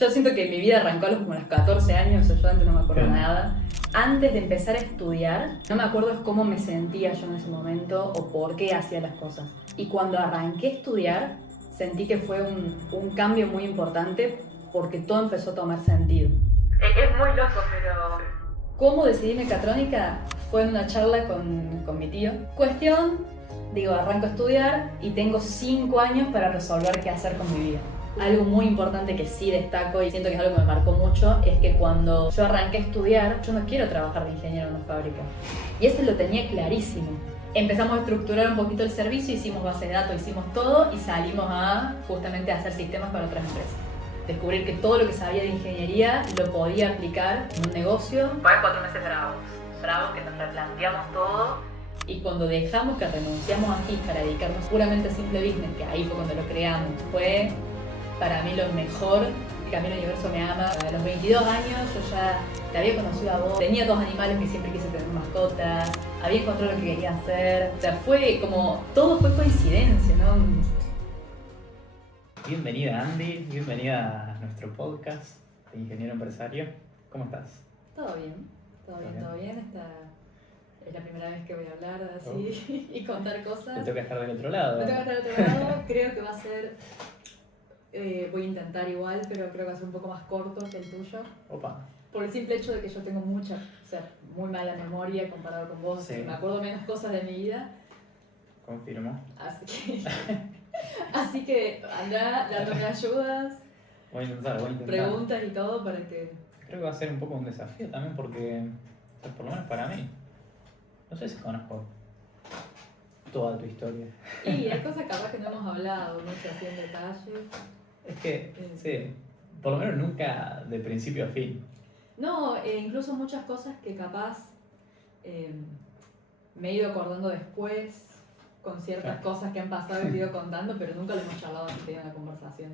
Yo siento que mi vida arrancó como a los 14 años, yo antes no me acuerdo nada. Antes de empezar a estudiar, no me acuerdo cómo me sentía yo en ese momento o por qué hacía las cosas. Y cuando arranqué a estudiar, sentí que fue un cambio muy importante porque todo empezó a tomar sentido. Es muy loco, pero... ¿Cómo decidí mecatrónica? Fue en una charla con mi tío. Cuestión, arranco a estudiar y tengo 5 años para resolver qué hacer con mi vida. Algo muy importante que sí destaco y siento que es algo que me marcó mucho es que cuando yo arranqué a estudiar, yo no quiero trabajar de ingeniero en una fábrica. Y eso lo tenía clarísimo. Empezamos a estructurar un poquito el servicio, hicimos base de datos, hicimos todo y salimos a justamente hacer sistemas para otras empresas. Descubrir que todo lo que sabía de ingeniería lo podía aplicar en un negocio. Fueron 4 meses bravos que nos replanteamos todo. Y cuando dejamos que renunciamos aquí para dedicarnos puramente a Simple Business, que ahí fue cuando lo creamos, fue para mí lo mejor. Que a mí el universo me ama. A los 22 años yo ya te había conocido a vos, tenía 2 animales que siempre quise tener mascotas, había encontrado lo que quería hacer. O sea, fue como, todo fue coincidencia, ¿no? Bienvenida Andy, bienvenida a nuestro podcast de Ingeniero Empresario. ¿Cómo estás? Todo bien. Esta es la primera vez que voy a hablar así y contar cosas. Te toca estar del otro lado. Me toca estar del otro lado, creo que va a ser, voy a intentar igual, pero creo que va a ser un poco más corto que el tuyo. Opa. Por el simple hecho de que yo tengo muy mala memoria comparado con vos, Sí. Me acuerdo menos cosas de mi vida. Confirmo. Así que andá dándome ayudas, Voy a intentar. preguntas y todo para que... Creo que va a ser un poco un desafío también porque, o sea, por lo menos para mí, no sé si conozco toda tu historia. Y hay cosas capaz que no hemos hablado mucho así en detalle. Es que, sí, por lo menos nunca de principio a fin. No, incluso muchas cosas que capaz me he ido acordando después con ciertas cosas que han pasado y he ido contando, pero nunca lo hemos charlado así, tenido una conversación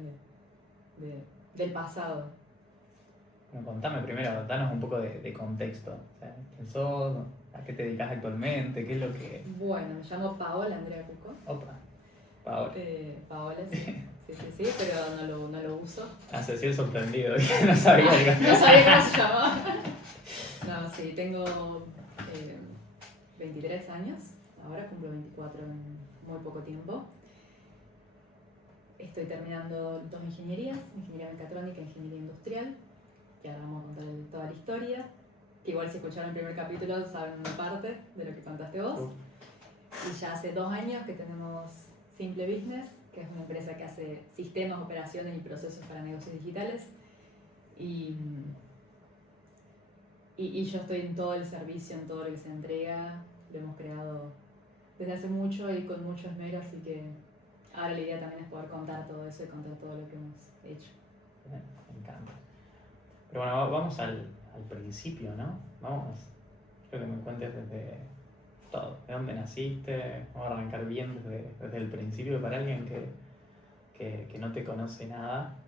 del pasado. Bueno, contame primero, danos un poco de contexto. O sea, ¿quién sos? ¿A qué te dedicas actualmente? ¿Qué es lo que...? Bueno, me llamo Paola Andrea Cuco. Opa, Paola. Paola, sí, pero no lo uso. Cecil sorprendido, que no sabía. No sabía cómo se llamaba. No, sí, tengo 23 años, ahora cumplo 24 en muy poco tiempo. Estoy terminando 2 ingenierías, ingeniería mecatrónica e ingeniería industrial, que ahora vamos a contar toda la historia. Que igual si escucharon el primer capítulo saben una parte de lo que contaste vos. Y ya hace 2 años que tenemos Simple Business, que es una empresa que hace sistemas, operaciones y procesos para negocios digitales. Y yo estoy en todo el servicio, en todo lo que se entrega. Lo hemos creado desde hace mucho y con mucho esmero, así que ahora la idea también es poder contar todo eso y contar todo lo que hemos hecho. Me encanta. Pero bueno, vamos al principio, ¿no? Quiero que me cuentes desde todo. ¿De dónde naciste? Vamos a arrancar bien desde el principio para alguien que no te conoce nada,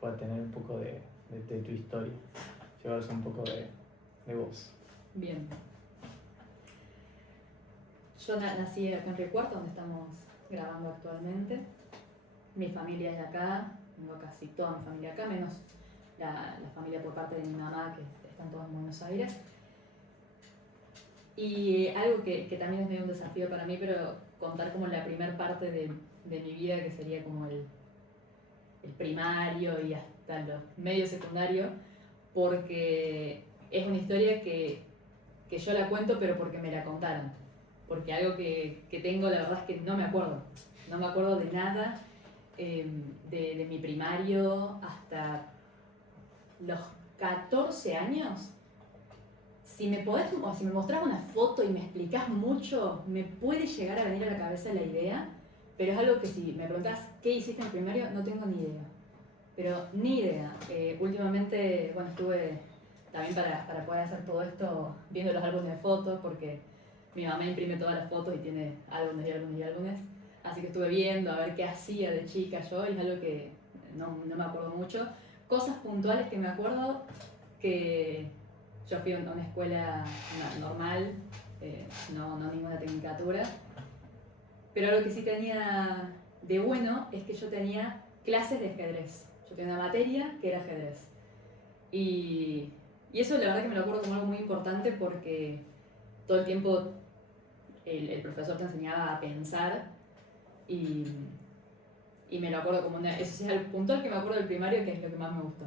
pueda tener un poco de tu historia, llevarse un poco de vos. Bien. Yo nací acá en Río Cuarto, donde estamos grabando actualmente. Mi familia es de acá, tengo casi toda mi familia acá, menos la familia por parte de mi mamá, que están todos en Buenos Aires. Y algo que también es medio un desafío para mí, pero contar como la primer parte de mi vida, que sería como el primario y hasta los medio secundario, porque es una historia que yo la cuento, pero porque me la contaron. Porque algo que tengo, la verdad es que no me acuerdo. No me acuerdo de nada, de mi primario hasta los 14 años. Si me mostrás una foto y me explicás mucho, me puede llegar a venir a la cabeza la idea, pero es algo que si me preguntás qué hiciste en el primario, no tengo ni idea. Pero ni idea. Últimamente, bueno, estuve también para poder hacer todo esto viendo los álbumes de fotos, porque mi mamá imprime todas las fotos y tiene álbumes y álbumes y álbumes. Así que estuve viendo a ver qué hacía de chica yo, y es algo que no me acuerdo mucho. Cosas puntuales que me acuerdo, que yo fui a una escuela normal, no ninguna tecnicatura, pero lo que sí tenía de bueno es que yo tenía clases de ajedrez. Yo tenía una materia que era ajedrez. Y eso la verdad que me lo acuerdo como algo muy importante porque todo el tiempo el profesor te enseñaba a pensar y me lo acuerdo como eso es el puntual que me acuerdo del primario, que es lo que más me gustó.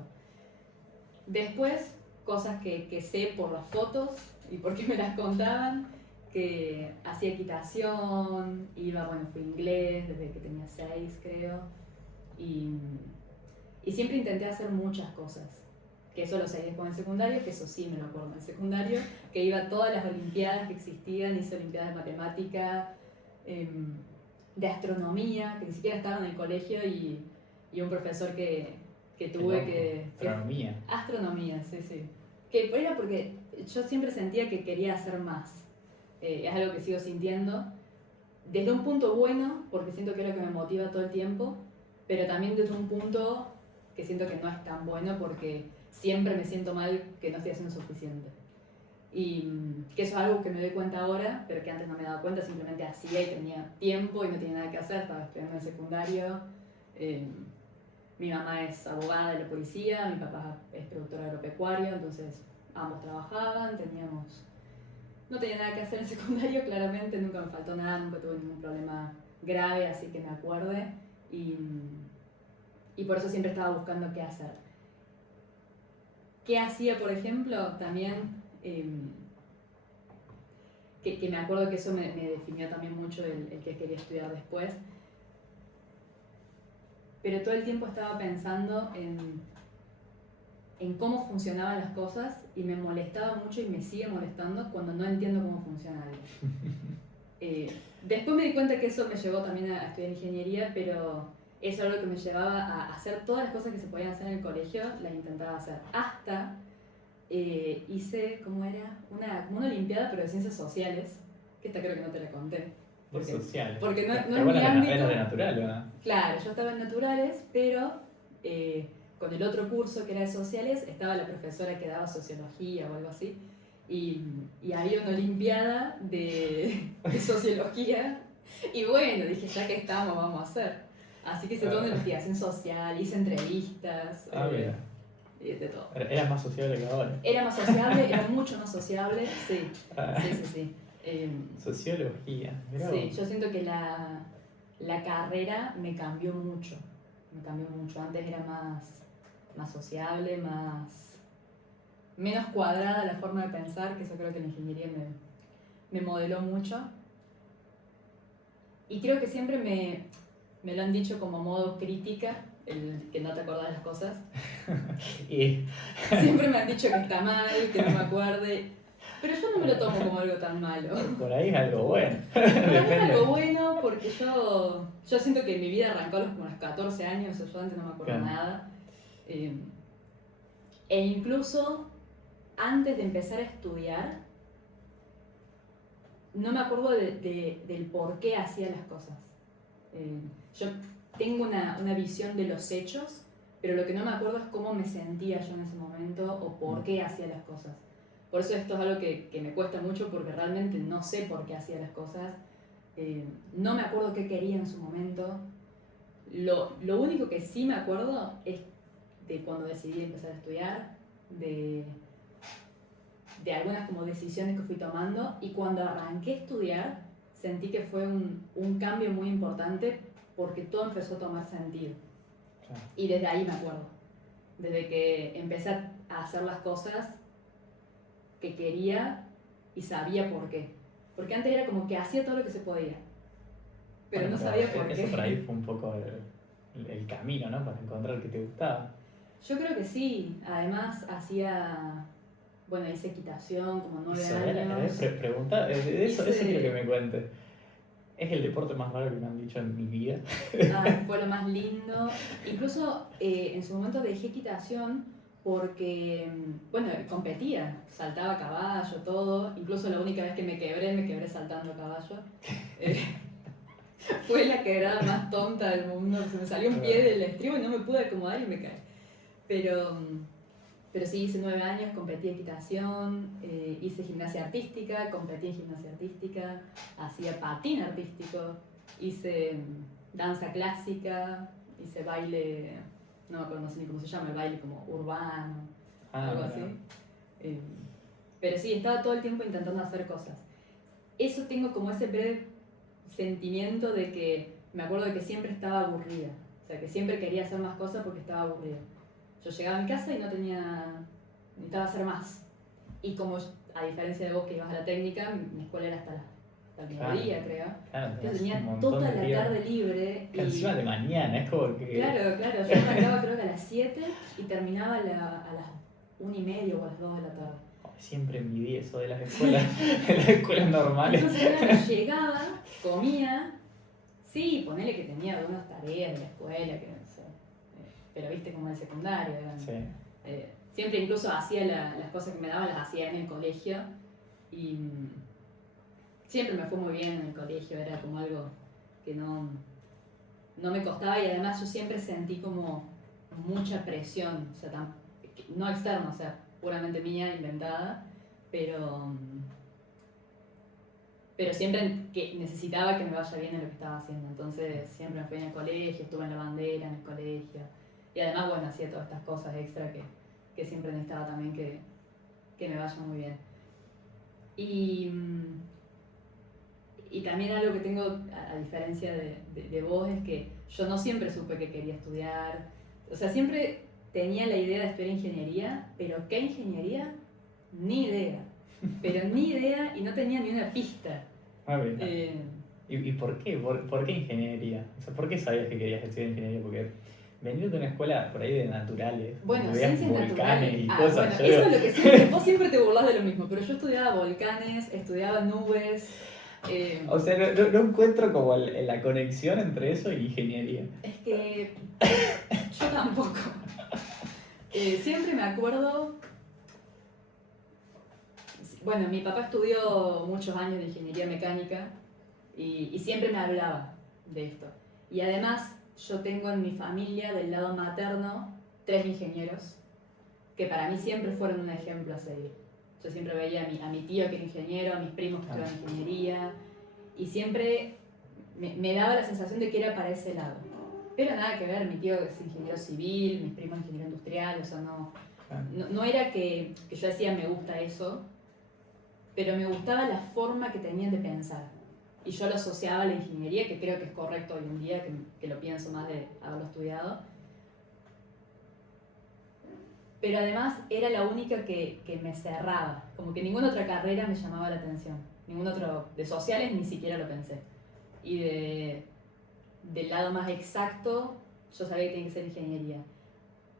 Después, cosas que sé por las fotos y porque me las contaban, que hacía equitación, fui inglés desde que tenía 6 creo, y siempre intenté hacer muchas cosas, que eso lo sabía después en secundario, que eso sí me lo acuerdo en secundario, que iba a todas las olimpiadas que existían, hice olimpiadas de matemática, de astronomía, que ni siquiera estaba en el colegio, y un profesor que tuve que... Astronomía. Astronomía, sí. Que era porque yo siempre sentía que quería hacer más. Es algo que sigo sintiendo. Desde un punto bueno, porque siento que es lo que me motiva todo el tiempo, pero también desde un punto que siento que no es tan bueno porque siempre me siento mal que no estoy haciendo suficiente. Y que eso es algo que me doy cuenta ahora, pero que antes no me daba cuenta, simplemente hacía y tenía tiempo y no tenía nada que hacer, estaba estudiando en el secundario. Mi mamá es abogada de la policía, mi papá es productor agropecuario, entonces ambos trabajaban, no tenía nada que hacer en el secundario, claramente, nunca me faltó nada, nunca tuve ningún problema grave, así que me acuerde, y por eso siempre estaba buscando qué hacer. ¿Qué hacía, por ejemplo? También, que me acuerdo que eso me definió también mucho el que quería estudiar después, pero todo el tiempo estaba pensando en cómo funcionaban las cosas y me molestaba mucho y me sigue molestando cuando no entiendo cómo funciona algo. Después me di cuenta que eso me llevó también a estudiar ingeniería, pero eso era lo que me llevaba a hacer todas las cosas que se podían hacer en el colegio, las intentaba hacer. Hasta hice, ¿cómo era? Como una olimpiada, pero de ciencias sociales, que esta creo que no te la conté. Porque no es mi ámbito. ¿Era de natural o no? Claro, yo estaba en naturales, pero con el otro curso que era de sociales estaba la profesora que daba sociología o algo así, y había una olimpiada de sociología, y bueno, dije, ya que estamos, vamos a hacer. Así que hice toda una investigación social, hice entrevistas, de todo. ¿Eras más sociable que ahora? Era más sociable, era mucho más sociable, sí. Sociología. Sí, yo siento que la carrera me cambió mucho. Antes era más sociable, menos cuadrada la forma de pensar, que eso creo que la ingeniería me modeló mucho. Y creo que siempre me lo han dicho como modo crítica, el que no te acordás de las cosas. Siempre me han dicho que está mal, que no me acuerde. Pero yo no me lo tomo como algo tan malo. Por ahí es algo bueno. Por ahí es algo bueno porque yo siento que mi vida arrancó como a los 14 años, yo antes no me acuerdo nada. E incluso antes de empezar a estudiar, no me acuerdo del por qué hacía las cosas. Yo tengo una visión de los hechos, pero lo que no me acuerdo es cómo me sentía yo en ese momento o por qué hacía las cosas. Por eso esto es algo que me cuesta mucho porque realmente no sé por qué hacía las cosas. No me acuerdo qué quería en su momento. Lo único que sí me acuerdo es de cuando decidí empezar a estudiar, de algunas como decisiones que fui tomando, y cuando arranqué a estudiar sentí que fue un cambio muy importante porque todo empezó a tomar sentido. Claro. Y desde ahí me acuerdo. Desde que empecé a hacer las cosas que quería y sabía por qué. Porque antes era como que hacía todo lo que se podía, pero no sabía por qué. Eso por ahí fue un poco el camino, ¿no? Para encontrar que te gustaba. Yo creo que sí. Además hice equitación como 9 años. Pregunta, eso quiero que me cuentes. Es el deporte más raro que me han dicho en mi vida. Fue lo más lindo. Incluso en su momento dejé equitación porque, competía, saltaba a caballo, todo. Incluso la única vez que me quebré saltando a caballo. Fue la quebrada más tonta del mundo. Se me salió un pie del estribo y no me pude acomodar y me caí. Pero sí, hice 9 años, competí en equitación, hice gimnasia artística, competí en gimnasia artística, hacía patín artístico, hice danza clásica, hice baile no me acuerdo, no sé ni cómo se llama, el baile como urbano, algo mira. así. Pero sí, estaba todo el tiempo intentando hacer cosas. Eso tengo como ese breve sentimiento de que me acuerdo de que siempre estaba aburrida. O sea, que siempre quería hacer más cosas porque estaba aburrida. Yo llegaba a mi casa y no tenía... necesitaba hacer más. Y como, a diferencia de vos que ibas a la técnica, mi escuela era hasta el mediodía, creo. Claro, Yo tenés tenía un montón toda de la tiempo. tarde libre. Que encima de mañana, es como que... Claro, yo arrancaba creo que a las 7 y terminaba a las 1:30 o a las 2 de la tarde. Siempre envidié eso de las escuelas, de las escuelas normales. Entonces claro, llegaba, comía, sí, ponele que tenía algunas tareas de la escuela, que no sé, pero viste como de secundario, eran, Sí. siempre incluso hacía las cosas que me daban, las hacía en el colegio y siempre me fue muy bien en el colegio, era como algo que no me costaba y además yo siempre sentí como mucha presión, o sea, no externa, o sea, puramente mía, inventada, pero siempre que necesitaba que me vaya bien en lo que estaba haciendo, entonces siempre me fui en el colegio, estuve en la bandera en el colegio y además, bueno, hacía todas estas cosas extra que siempre necesitaba también que me vaya muy bien. Y también algo que tengo, a diferencia de vos, es que yo no siempre supe que quería estudiar. O sea, siempre tenía la idea de estudiar ingeniería, pero ¿qué ingeniería? Ni idea. Pero ni idea y no tenía ni una pista. Mira. ¿Y por qué? ¿Por qué ingeniería? O sea, ¿por qué sabías que querías estudiar ingeniería? Porque venido de una escuela por ahí de naturales, bueno, donde veías ciencias volcanes naturales. y cosas. Bueno, eso es lo que siempre, vos siempre te burlás de lo mismo, pero yo estudiaba volcanes, estudiaba nubes. O sea, no encuentro como la conexión entre eso y ingeniería. Es que yo tampoco. Siempre me acuerdo. Bueno, mi papá estudió muchos años de ingeniería mecánica y siempre me hablaba de esto. Y además, yo tengo en mi familia, del lado materno, 3 ingenieros que para mí siempre fueron un ejemplo a seguir. Yo siempre veía a mi tío que era ingeniero, a mis primos que estudiaban ingeniería. Y siempre me daba la sensación de que era para ese lado. Pero nada que ver, mi tío es ingeniero civil, mis primos ingeniero industrial, o sea, no era que yo decía me gusta eso, pero me gustaba la forma que tenían de pensar. Y yo lo asociaba a la ingeniería, que creo que es correcto hoy en día, que lo pienso más de haberlo estudiado. Pero además era la única que me cerraba, como que ninguna otra carrera me llamaba la atención. Ningún otro, de sociales ni siquiera lo pensé. Y del lado más exacto, yo sabía que tenía que ser ingeniería.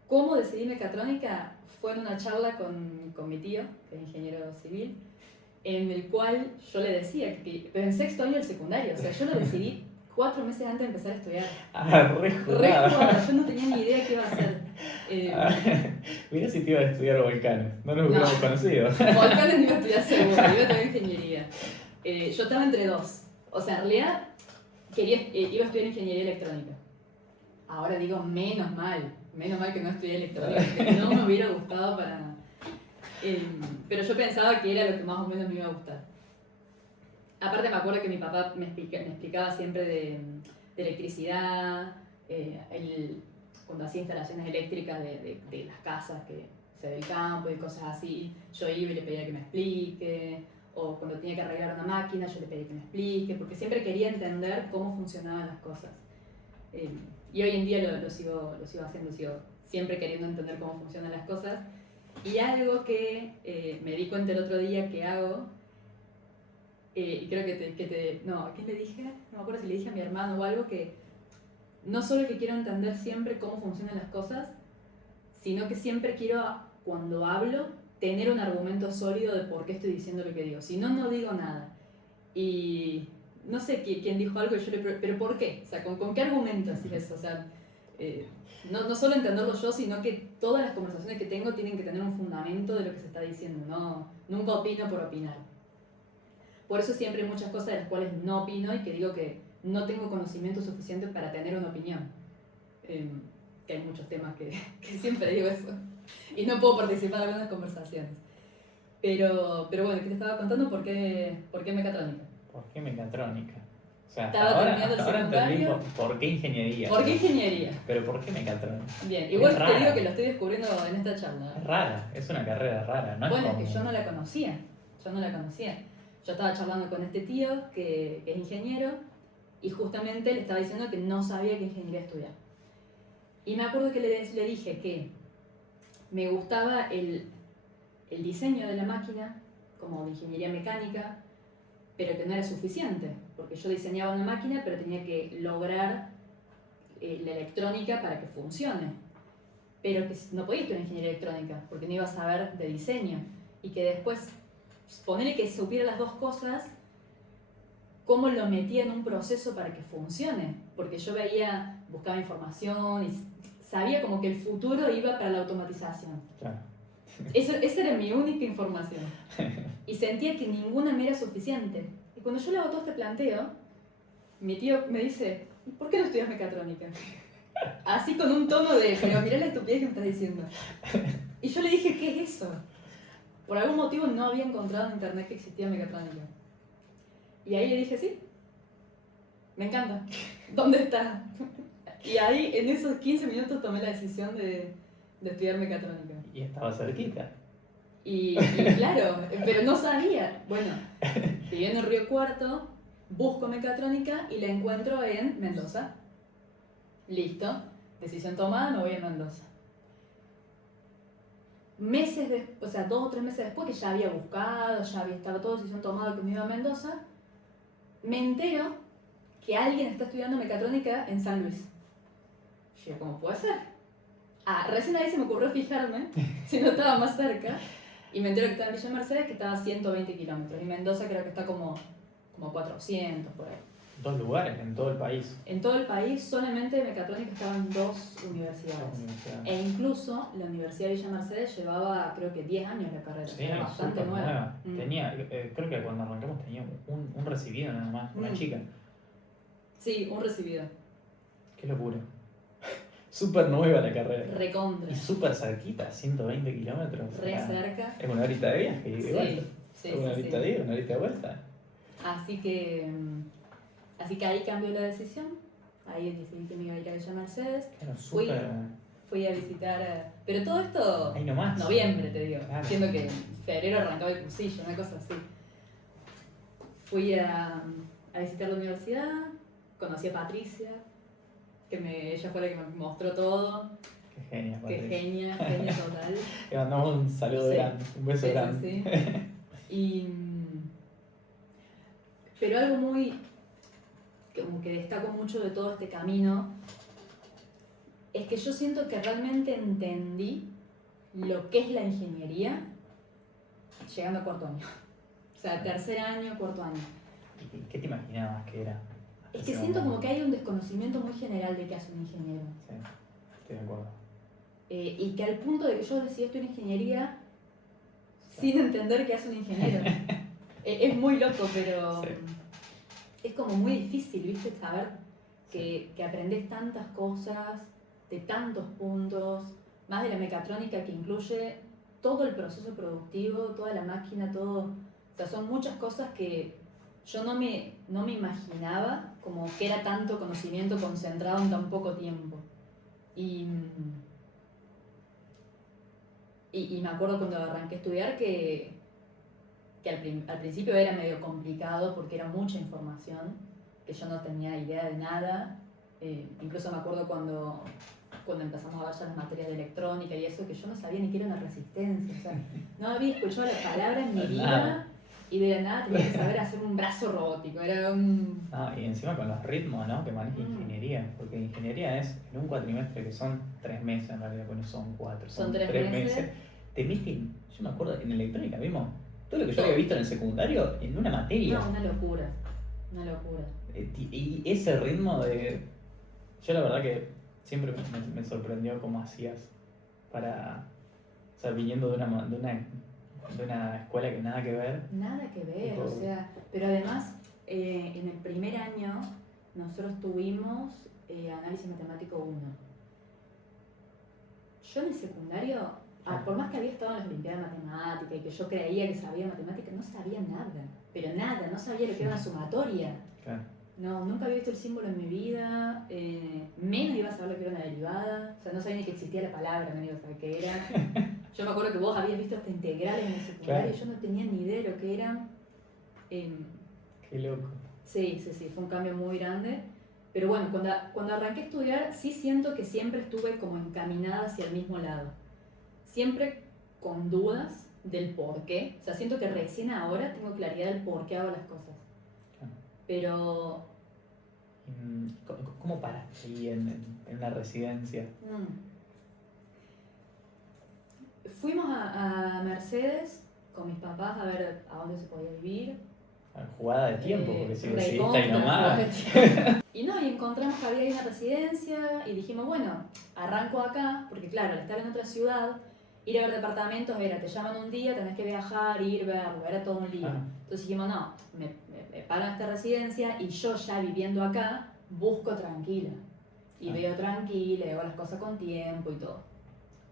¿Cómo decidí mecatrónica? Fue en una charla con mi tío, que es ingeniero civil, en el cual yo le decía, pero en 6º año del secundario, o sea, yo lo decidí 4 meses antes de empezar a estudiar. Re jugada, jugada. yo no tenía ni idea qué iba a hacer. Mira si te iba a estudiar volcanes, no nos hubiéramos conocido. Volcanes no iba a estudiar seguro, iba a estudiar ingeniería. Yo estaba entre dos. O sea, en realidad iba a estudiar ingeniería electrónica. Ahora digo, menos mal que no estudié electrónica, que no me hubiera gustado para nada. Pero yo pensaba que era lo que más o menos me iba a gustar. Aparte me acuerdo que mi papá me explicaba siempre de electricidad, cuando hacía instalaciones eléctricas de las casas del campo y cosas así, yo iba y le pedía que me explique, o cuando tenía que arreglar una máquina yo le pedía que me explique, porque siempre quería entender cómo funcionaban las cosas. Y hoy en día lo sigo haciendo, sigo siempre queriendo entender cómo funcionan las cosas. Y algo que me di cuenta el otro día que hago, y creo no, ¿a quién le dije? No me acuerdo si le dije a mi hermano o algo, que no solo que quiero entender siempre cómo funcionan las cosas, sino que siempre quiero, cuando hablo, tener un argumento sólido de por qué estoy diciendo lo que digo. Si no, no digo nada. Y no sé quién dijo algo y yo le pregunté, ¿pero por qué? O sea, ¿con qué argumento haces eso? O sea, no solo entenderlo yo, sino que todas las conversaciones que tengo tienen que tener un fundamento de lo que se está diciendo. Nunca opino por opinar. Por eso siempre hay muchas cosas de las cuales no opino y que digo que no tengo conocimiento suficiente para tener una opinión. Que hay muchos temas que siempre digo eso. Y no puedo participar en algunas conversaciones. Pero bueno, ¿qué te estaba contando? ¿Por qué mecatrónica? ¿Por qué mecatrónica? O sea, Estaba terminando el hasta ahora entendí secundario. por qué ingeniería. ¿Por qué ingeniería? Pero ¿por qué mecatrónica? Bien, Es igual te rara. digo que lo estoy descubriendo en esta charla. Es rara, es una carrera rara, ¿no? Bueno, es es como... que yo no la conocía. Yo no la conocía. Yo estaba charlando con este tío que es ingeniero y justamente le estaba diciendo que no sabía qué ingeniería estudiar. Y me acuerdo que le dije que me gustaba el diseño de la máquina, como de ingeniería mecánica, pero que no era suficiente, porque yo diseñaba una máquina, pero tenía que lograr la electrónica para que funcione. Pero que no podía estudiar ingeniería electrónica, porque no iba a saber de diseño. Y que después, ponerle que supiera las dos cosas, cómo lo metía en un proceso para que funcione. Porque yo buscaba información y sabía como que el futuro iba para la automatización. Claro. Esa era mi única información. Y sentía que ninguna me era suficiente. Y cuando yo le hago todo este planteo, mi tío me dice, ¿y por qué no estudias mecatrónica? Así con un tono de, pero mirá la estupidez que me estás diciendo. Y yo le dije, ¿qué es eso? Por algún motivo no había encontrado en internet que existía mecatrónica. Y ahí le dije, sí, me encanta. ¿Dónde está? Y ahí, en esos 15 minutos, tomé la decisión de estudiar mecatrónica. Y estaba cerquita. Y claro, pero no sabía. Bueno, viviendo en Río Cuarto, busco mecatrónica y la encuentro en Mendoza. Listo, decisión tomada, me voy a Mendoza. Meses después, o sea, 2 o 3 meses después que ya había buscado, ya había estado todo decisión tomada que me iba a Mendoza, me entero que alguien está estudiando mecatrónica en San Luis. Yo, ¿cómo puede ser? Recién ahí se me ocurrió fijarme si no estaba más cerca y me entero que estaba en Villa Mercedes, que estaba a 120 kilómetros y Mendoza creo que está como 400 por ahí. 2 lugares en todo el país. En todo el país solamente de mecatrónica estaban 2 universidades. E incluso la Universidad de Villa Mercedes llevaba creo que 10 años la carrera, Sí, era bastante súper nueva. Tenía, creo que cuando arrancamos tenía un recibido nada más, una chica. Sí, un recibido. Qué locura. Súper nueva la carrera. Recontra. Y súper cerquita, 120 kilómetros. Re cerca. Es una horita de viaje y de vuelta. Sí, Es una horita de ida, una horita de vuelta. Así que ahí cambió la decisión. Ahí decidí que me iba a ir a Villa Mercedes. Claro, súper. Fui a visitar. Pero todo esto. Ahí nomás. Noviembre, te digo. Claro. Siendo que en febrero arrancaba el cursillo, una cosa así. Fui a visitar la universidad. Conocí a Patricia. Ella fue la que me mostró todo. Qué genia, Qué Patricia. genia total. Le mandamos un saludo Sí. grande, un beso grande. Sí. Pero algo muy, como que destaco mucho de todo este camino, es que yo siento que realmente entendí lo que es la ingeniería llegando a 4º año. O sea, 3er año, 4º año. ¿Y qué te imaginabas que era? Es que siento como que hay un desconocimiento muy general de qué hace un ingeniero. Sí, estoy de acuerdo. Y que al punto de que yo decidí estudiar ingeniería sin entender qué hace un ingeniero. Es muy loco, pero Sí. es como muy difícil, ¿viste? Saber que aprendes tantas cosas, de tantos puntos, más de la mecatrónica que incluye todo el proceso productivo, toda la máquina, todo. O sea, son muchas cosas que yo no me imaginaba como que era tanto conocimiento concentrado en tan poco tiempo. Y me acuerdo cuando arranqué a estudiar que al principio era medio complicado porque era mucha información, que yo no tenía idea de nada. Incluso me acuerdo cuando empezamos a ver ya las materias de electrónica y eso, que yo no sabía ni qué era una resistencia. O sea, no había escuchado la palabra en mi vida y de la nada tenía que saber hacer un brazo robótico. Era un... Y encima con los ritmos, ¿no? Que maneja ingeniería. Porque ingeniería es en un cuatrimestre que son 3 meses, en realidad, bueno, son 4. Son 3 meses. Te meten, yo me acuerdo en electrónica vimos todo lo que yo había visto en el secundario en una materia. No, una locura. Una locura. Y ese ritmo de... Yo la verdad que siempre me sorprendió cómo hacías para... O sea, viniendo de una escuela que nada que ver. Nada que ver, o sea, pero además en el primer año nosotros tuvimos análisis matemático 1. Yo en el secundario, por más que había estado en las Olimpiadas de Matemática y que yo creía que sabía matemática, no sabía nada, pero nada, no sabía lo que era una sumatoria. Claro. No, nunca había visto el símbolo en mi vida, menos iba a saber lo que era una derivada, o sea, no sabía ni que existía la palabra, no iba a saber qué era. Yo me acuerdo que vos habías visto hasta integrales en el secundario, Claro. yo no tenía ni idea de lo que eran. Qué loco. Sí, fue un cambio muy grande. Pero bueno, cuando arranqué a estudiar, sí siento que siempre estuve como encaminada hacia el mismo lado. Siempre con dudas del por qué. O sea, siento que recién ahora tengo claridad del por qué hago las cosas. Claro. Pero... ¿Cómo paraste ahí en la residencia? Fuimos a Mercedes con mis papás a ver a dónde se podía vivir. Jugada de tiempo, porque si decidiste recontra ahí nomás. jugada de tiempo. Y encontramos que había ahí una residencia y dijimos, bueno, arranco acá, porque claro, al estar en otra ciudad, ir a ver departamentos era, te llaman un día, tenés que viajar, ir, verlo, era todo un lío. Entonces dijimos, no, me pagan esta residencia y yo ya viviendo acá, busco tranquila. Y veo tranquila, hago las cosas con tiempo y todo.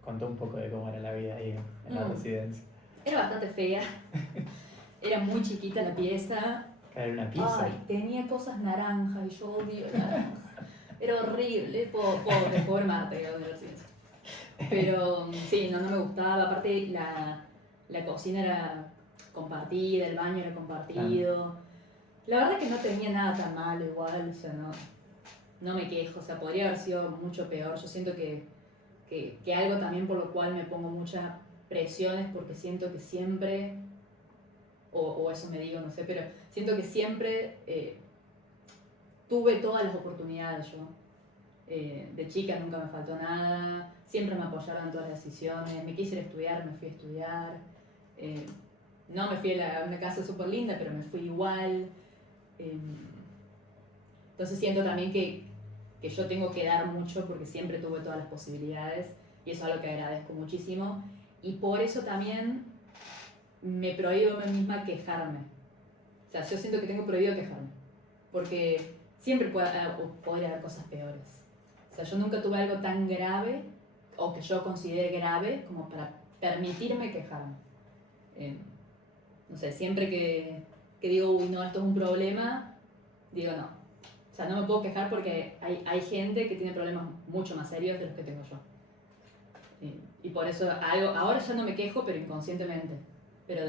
Contó un poco de cómo era la vida ahí en la residencia. Era bastante fea. Era muy chiquita la pieza. Era una pizza. Ay, tenía cosas naranjas y yo odio naranja. Era horrible, pobre Marta, digamos, de la residencia. Pero sí, no me gustaba. Aparte, la cocina era compartida, el baño era compartido. La verdad es que no tenía nada tan malo igual, o sea, no me quejo, o sea, podría haber sido mucho peor. Yo siento que algo también por lo cual me pongo muchas presiones porque siento que siempre, o eso me digo, no sé, pero siento que siempre tuve todas las oportunidades yo. De chica nunca me faltó nada, siempre me apoyaron en todas las decisiones, me quise ir a estudiar, me fui a estudiar. No me fui a una casa súper linda, pero me fui igual. Entonces siento también que yo tengo que dar mucho porque siempre tuve todas las posibilidades y eso es algo que agradezco muchísimo. Y por eso también me prohíbo a mí misma quejarme. O sea, yo siento que tengo prohibido quejarme porque siempre podría haber cosas peores. O sea, yo nunca tuve algo tan grave o que yo considere grave como para permitirme quejarme. No sé, siempre que digo, uy, no, esto es un problema, digo no. O sea, no me puedo quejar porque hay gente que tiene problemas mucho más serios de los que tengo yo. Y por eso ahora ya no me quejo, pero inconscientemente. Pero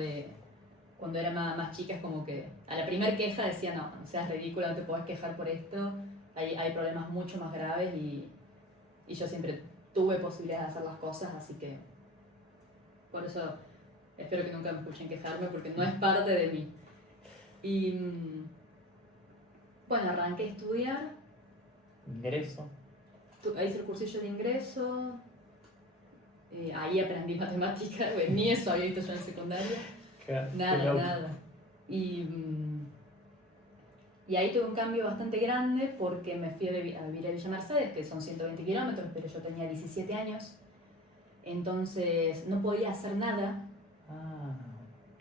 cuando era más chica es como que a la primera queja decía, no seas ridícula, no te puedes quejar por esto. Hay problemas mucho más graves y yo siempre tuve posibilidades de hacer las cosas, así que por eso espero que nunca me escuchen quejarme porque no es parte de mí. Y bueno, arranqué a estudiar. Ingreso. Hice el cursillo de ingreso. Ahí aprendí matemáticas, ni eso había visto yo en secundaria. Nada. Y ahí tuve un cambio bastante grande porque me fui a vivir a Villa Mercedes, que son 120 kilómetros, pero yo tenía 17 años. Entonces no podía hacer nada. Ah,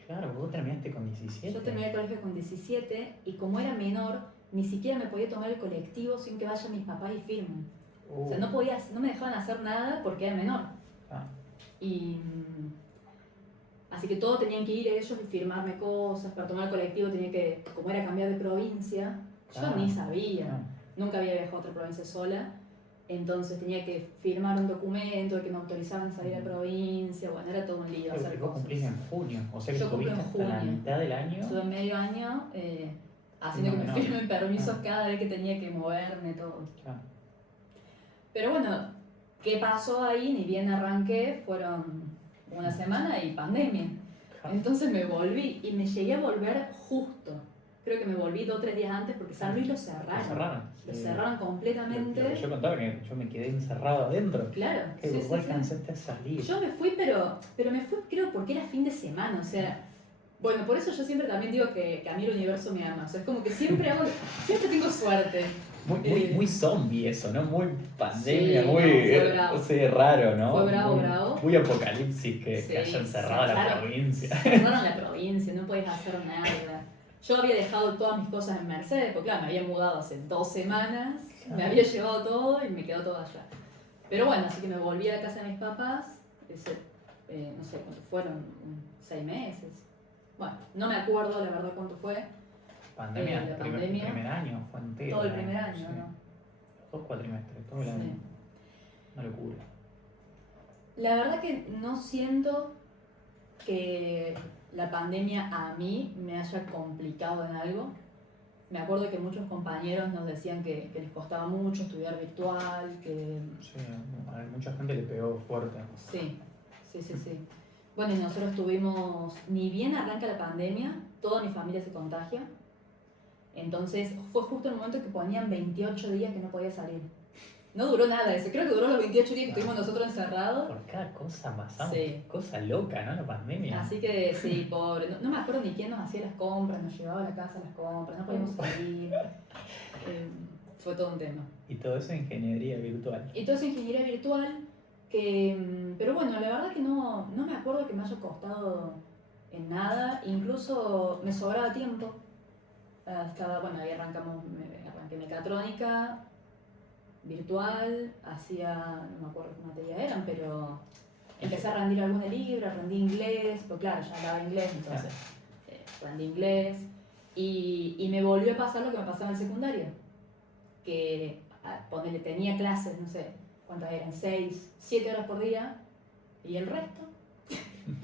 claro, vos terminaste con 17. Yo terminé el colegio con 17 y como era menor, ni siquiera me podía tomar el colectivo sin que vayan mis papás y firmen. O sea, no me dejaban hacer nada porque era menor. Y así que todos tenían que ir ellos y firmarme cosas. Para tomar el colectivo tenía que, como era cambiar de provincia, yo ni sabía. Nunca había viajado a otra provincia sola. Entonces tenía que firmar un documento de que me autorizaban a salir de provincia. Bueno, era todo un lío hacer Vos cosas. cumplís en junio, o sea que Yo estuviste cumplo en hasta la junio. mitad del año. Estuve medio año haciendo que me firmen permisos cada vez que tenía que moverme, todo. Pero bueno, ¿qué pasó ahí? Ni bien arranqué, fueron una semana y pandemia. Entonces me volví y me llegué a volver justo. Creo que me volví 2 o 3 días antes porque San Luis lo cerraron. Lo cerraron completamente. Lo que yo contaba que yo me quedé encerrado adentro. Claro. Que vos alcanzaste a salir. Yo me fui, pero me fui creo porque era fin de semana, o sea... Bueno, por eso yo siempre también digo que a mí el universo me ama. O sea, es como que siempre tengo suerte. Muy zombie eso, ¿no? Muy pandemia, sí, muy raro, ¿no? Fue bravo. Muy apocalipsis que hayan cerrado la provincia. Cerraron la provincia, no podías hacer nada. Yo había dejado todas mis cosas en Mercedes, porque claro, me había mudado hace 2 semanas, me había llevado todo y me quedó todo allá. Pero bueno, así que me volví a la casa de mis papás, no sé cuánto fueron, 6 meses. Bueno, no me acuerdo la verdad cuánto fue, Pandemia, la pandemia, primer año, fue entero. todo el primer año, sí. ¿no? 2 cuatrimestres, todo el Sí. año. Una locura. La verdad que no siento que la pandemia a mí me haya complicado en algo. Me acuerdo que muchos compañeros nos decían que les costaba mucho estudiar virtual, que Sí, a mucha gente le pegó fuerte. sí. Bueno, y nosotros tuvimos, ni bien arranca la pandemia, toda mi familia se contagia. Entonces fue justo el momento que ponían 28 días que no podía salir. No duró nada eso, creo que duró los 28 días que estuvimos nosotros encerrados. Por cada cosa pasamos, Sí. cosa loca, ¿no? La pandemia. Así que sí, pobre. No me acuerdo ni quién nos hacía las compras, nos llevaba a la casa las compras, no podíamos salir. Fue todo un tema. Y todo eso en ingeniería virtual. Y toda esa ingeniería virtual, pero bueno, la verdad que no me acuerdo que me haya costado en nada, incluso me sobraba tiempo. Bueno, ahí arranqué mecatrónica, virtual, no me acuerdo qué materia eran, pero empecé a rendir alguna libra, rendí inglés, pues claro, ya hablaba inglés, entonces rendí inglés, y me volvió a pasar lo que me pasaba en el secundario, que ponele, tenía clases, no sé, ¿cuántas eran? 6, 7 horas por día, y el resto,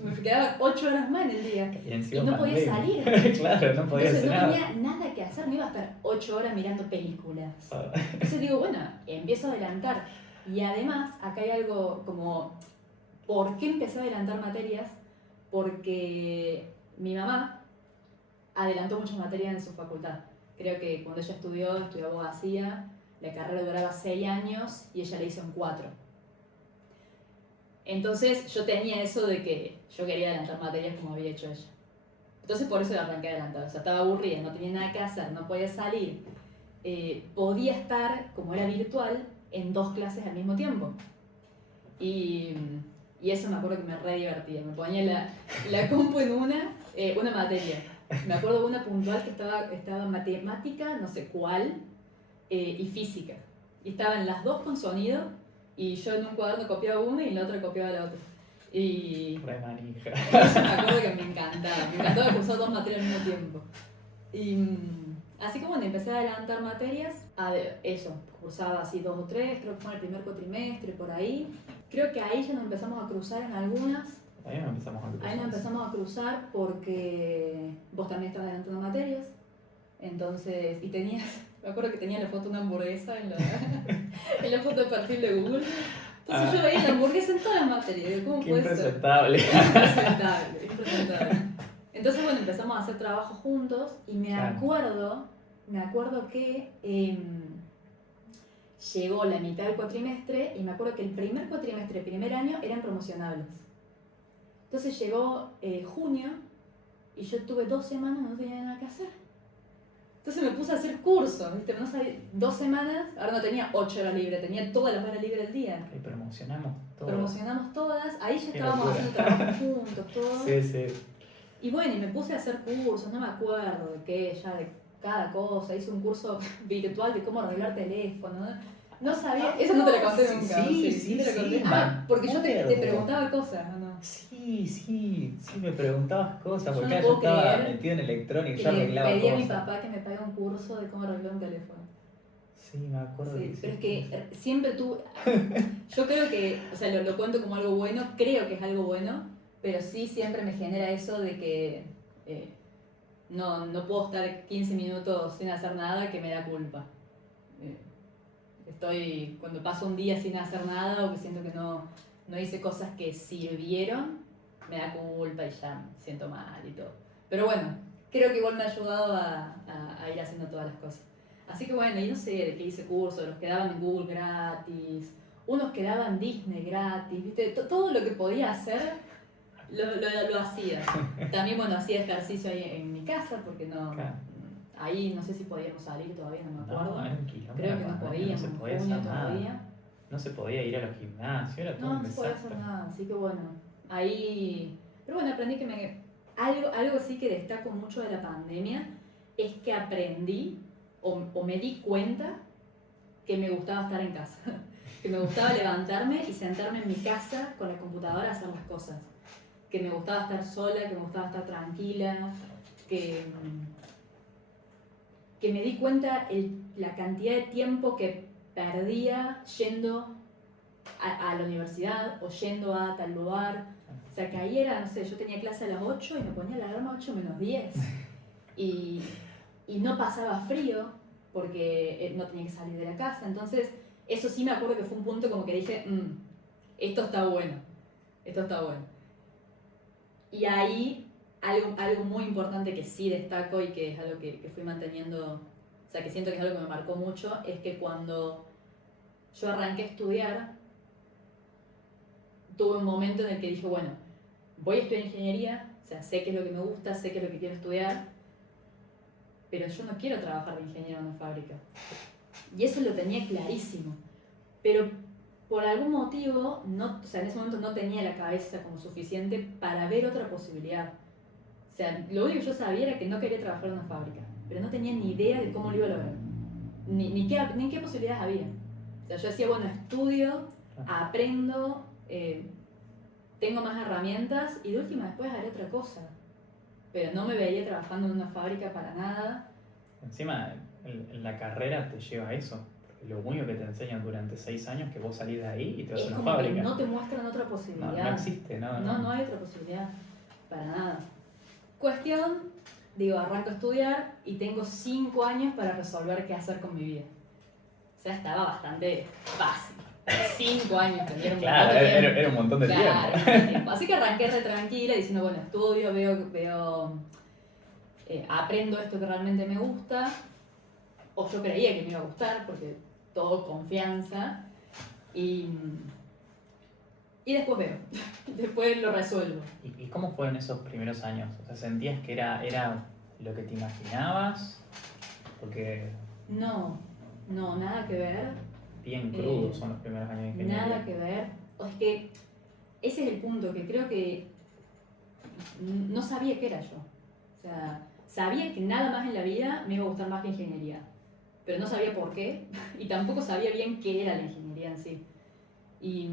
me quedaban 8 horas más en el día, y no podía salir. Claro, no podía Entonces hacer no nada. tenía nada que hacer, no iba a estar 8 horas mirando películas. Ah. Entonces digo, bueno, empiezo a adelantar. Y además, acá hay algo como, ¿por qué empecé a adelantar materias? Porque mi mamá adelantó muchas materias en su facultad. Creo que cuando ella estudió abogacía, la carrera duraba 6 años y ella la hizo en 4. Entonces yo tenía eso de que yo quería adelantar materias como había hecho ella. Entonces por eso la arranqué a adelantar. O sea, estaba aburrida, no tenía nada que hacer, no podía salir. Podía estar, como era virtual, en 2 clases al mismo tiempo. Y eso me acuerdo que me re divertía. Me ponía la compu en una materia. Me acuerdo de una puntual que estaba matemática, no sé cuál, y física. Y estaban las dos con sonido, y yo en un cuaderno copiaba una y en la otra copiaba la otra. Y Re manija. eso me acuerdo que me encantaba cursar 2 materias al mismo tiempo. Así que bueno, empecé a adelantar materias, cursaba así 2 o 3, creo que fue en el primer cuatrimestre, por ahí. Creo que ahí ya nos empezamos a cruzar en algunas. Ahí nos empezamos a cruzar. Ahí nos empezamos a cruzar porque vos también estabas adelantando materias. Entonces, me acuerdo que tenía la foto de una hamburguesa en la foto de perfil de Google. Entonces yo veía la hamburguesa en todas las materias. Digo, ¿cómo Qué puede ser? impresentable. Impresentable. Entonces, bueno, empezamos a hacer trabajo juntos y me acuerdo que llegó la mitad del cuatrimestre y me acuerdo que el primer cuatrimestre, primer año, eran promocionables. Entonces llegó junio y yo tuve 2 semanas, no tenía nada que hacer. Entonces me puse a hacer cursos, ¿viste? No sabía, 2 semanas, ahora no tenía 8 horas libres, tenía todas las horas libres del día. Y promocionamos todo. Promocionamos todas, ahí ya Qué estábamos locura. haciendo trabajo juntos, todo. Sí. Y bueno, y me puse a hacer cursos, no me acuerdo de qué, ya de cada cosa. Hice un curso virtual de cómo arreglar teléfono. No sabía, eso no te lo conté nunca. Sí, te lo conté. sí, Porque yo te acuerdo. preguntaba cosas, ¿o no? Sí, me preguntabas cosas, Yo porque no yo puedo estaba creer metido en electrónica, Que yo le arreglaba pedí a mi cosas. papá que me pague un curso de cómo arreglar un teléfono. Sí, me acuerdo. Sí, que pero es sí. que siempre tú, yo creo que, o sea, lo cuento como algo bueno, creo que es algo bueno, pero sí siempre me genera eso de que no puedo estar 15 minutos sin hacer nada, que me da culpa. Cuando paso un día sin hacer nada o que siento que no hice cosas que sirvieron, me da culpa y ya me siento mal y todo. Pero bueno, creo que igual me ha ayudado a ir haciendo todas las cosas. Así que bueno, y no sé de qué hice cursos, los que daban en Google gratis, unos que daban Disney gratis, ¿viste? Todo lo que podía hacer lo hacía. También, bueno, hacía ejercicio ahí en mi casa porque ahí no sé si podíamos salir todavía, no me acuerdo. No, era un quilombo, Creo que no no podíamos, se en podía junio hacer nada. todavía. No se podía ir a los gimnasios, era todo No, un no se podía desastre. hacer nada, así que bueno, ahí... Pero bueno, aprendí que algo sí que destaco mucho de la pandemia es que aprendí o me di cuenta que me gustaba estar en casa, que me gustaba levantarme y sentarme en mi casa con la computadora a hacer las cosas, que me gustaba estar sola, que me gustaba estar tranquila, que que me di cuenta la cantidad de tiempo que perdía yendo a la universidad o yendo a tal lugar. O sea, que ahí era, no sé, yo tenía clase a las 8 y me ponía la alarma a 8 menos 10. Y no pasaba frío porque no tenía que salir de la casa. Entonces, eso sí me acuerdo que fue un punto como que dije, esto está bueno, esto está bueno. Y ahí, algo muy importante que sí destaco y que es algo que fui manteniendo, o sea, que siento que es algo que me marcó mucho, es que cuando yo arranqué a estudiar, tuve un momento en el que dije, bueno, voy a estudiar ingeniería, o sea, sé qué es lo que me gusta, sé qué es lo que quiero estudiar, pero yo no quiero trabajar de ingeniero en una fábrica. Y eso lo tenía clarísimo. Pero por algún motivo, o sea, en ese momento no tenía la cabeza como suficiente para ver otra posibilidad. O sea, lo único que yo sabía era que no quería trabajar en una fábrica, pero no tenía ni idea de cómo lo iba a lograr, ni qué posibilidades había. O sea, yo decía, bueno, estudio, aprendo, tengo más herramientas y de última después haré otra cosa. Pero no me veía trabajando en una fábrica para nada. Encima, la carrera te lleva a eso. Porque lo único que te enseñan durante 6 años es que vos salís de ahí y te vas a una como fábrica. Que no te muestran otra posibilidad. No existe, No hay otra posibilidad. Para nada. Cuestión, arranco a estudiar y tengo 5 años para resolver qué hacer con mi vida. O sea, estaba bastante fácil. 5 años, tendría claro, era un montón de tiempo. Así que arranqué re tranquila diciendo, bueno, estudio, veo aprendo esto que realmente me gusta, o yo creía que me iba a gustar, porque todo confianza, y después veo, después lo resuelvo. ¿Y cómo fueron esos primeros años? O sea, ¿sentías que era lo que te imaginabas? Porque... No, nada que ver. Bien crudos son los primeros años de ingeniería. Nada que ver. O es que ese es el punto, que creo que no sabía qué era yo. O sea, sabía que nada más en la vida me iba a gustar más que ingeniería, pero no sabía por qué y tampoco sabía bien qué era la ingeniería en sí. Y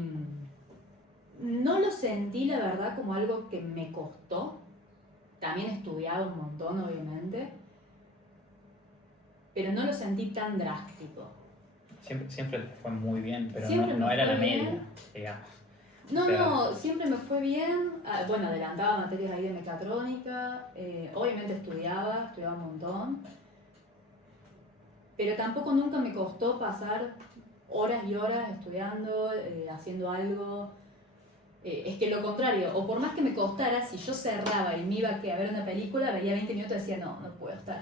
no lo sentí, la verdad, como algo que me costó. También estudiaba un montón, obviamente, pero no lo sentí tan drástico. Siempre te fue muy bien, pero no me era fue la bien. media, digamos. No, O sea, no, siempre me fue bien. Bueno, adelantaba materias ahí de mecatrónica, obviamente estudiaba un montón, pero tampoco nunca me costó pasar horas y horas estudiando, haciendo algo. Es que lo contrario, o por más que me costara, si yo cerraba y me iba a ver una película, veía 20 minutos y decía, no puedo estar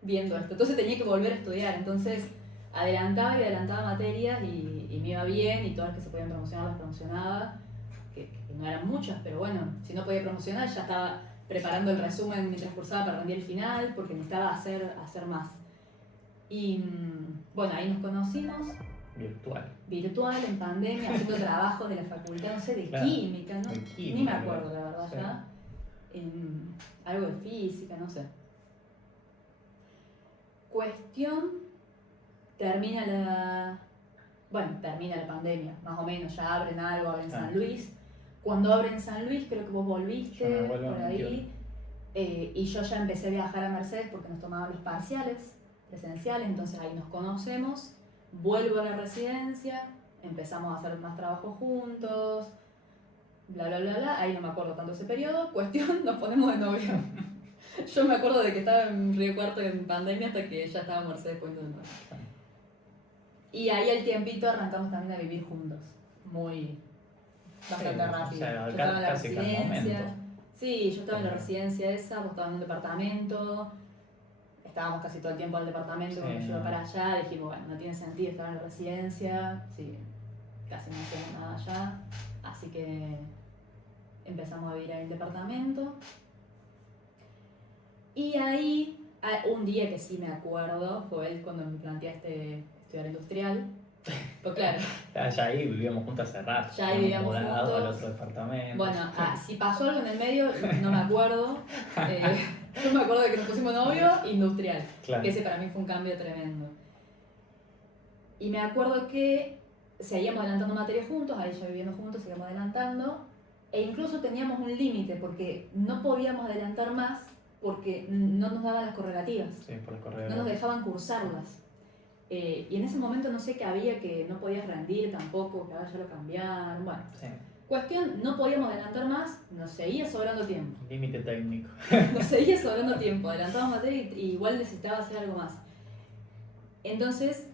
viendo esto. Entonces tenía que volver a estudiar. Entonces adelantaba materias y me iba bien, y todas las que se podían promocionar las promocionaba, que no eran muchas, pero bueno, si no podía promocionar ya estaba preparando el resumen mientras cursaba para rendir el final, porque necesitaba hacer más. Y bueno, ahí nos conocimos. Virtual, en pandemia, haciendo trabajos de la facultad, no sé, de química, ¿no? Ni me acuerdo, la verdad, sí. Ya. Algo de física, no sé. Cuestión, termina la pandemia, más o menos, ya abren San Luis. Cuando abren San Luis, creo que vos volviste por ahí, y yo ya empecé a viajar a Mercedes porque nos tomaban los parciales presenciales, entonces ahí nos conocemos. Vuelvo a la residencia, empezamos a hacer más trabajo juntos, bla, bla, bla, bla. Ahí no me acuerdo tanto ese periodo. Cuestión, nos ponemos de novio. Yo me acuerdo de que estaba en Río Cuarto en pandemia hasta que ya estaba Mercedes poniendo de novio. Y ahí al tiempito arrancamos también a vivir juntos. Bastante rápido. O sea, yo estaba en la residencia. Sí, yo estaba en la residencia esa, vos estabas en un departamento. Estábamos casi todo el tiempo en el departamento, cuando yo iba para allá, dijimos, bueno, no tiene sentido estar en la residencia, sí, casi no hacíamos nada allá, así que empezamos a vivir ahí en el departamento. Y ahí, un día que sí me acuerdo, fue cuando me planteaste estudiar industrial. Pues claro. Ya ahí vivíamos juntos hace rato. Ya ahí vivíamos juntos. Al otro departamento. Bueno, si pasó algo en el medio, no me acuerdo. Yo me acuerdo de que nos pusimos novio, industrial. Claro. Que ese para mí fue un cambio tremendo. Y me acuerdo que seguíamos adelantando materias juntos, ahí ya viviendo juntos, seguíamos adelantando. E incluso teníamos un límite, porque no podíamos adelantar más, porque no nos daban las correlativas, Sí, por el correo. no nos dejaban cursarlas. Y en ese momento no sé qué había, que no podías rendir tampoco, que ahora ya lo cambiaron. Bueno, Sí, cuestión, no podíamos adelantar más, nos seguía sobrando tiempo. límite técnico. Nos seguía sobrando tiempo, adelantábamos materia y igual necesitaba hacer algo más. Entonces,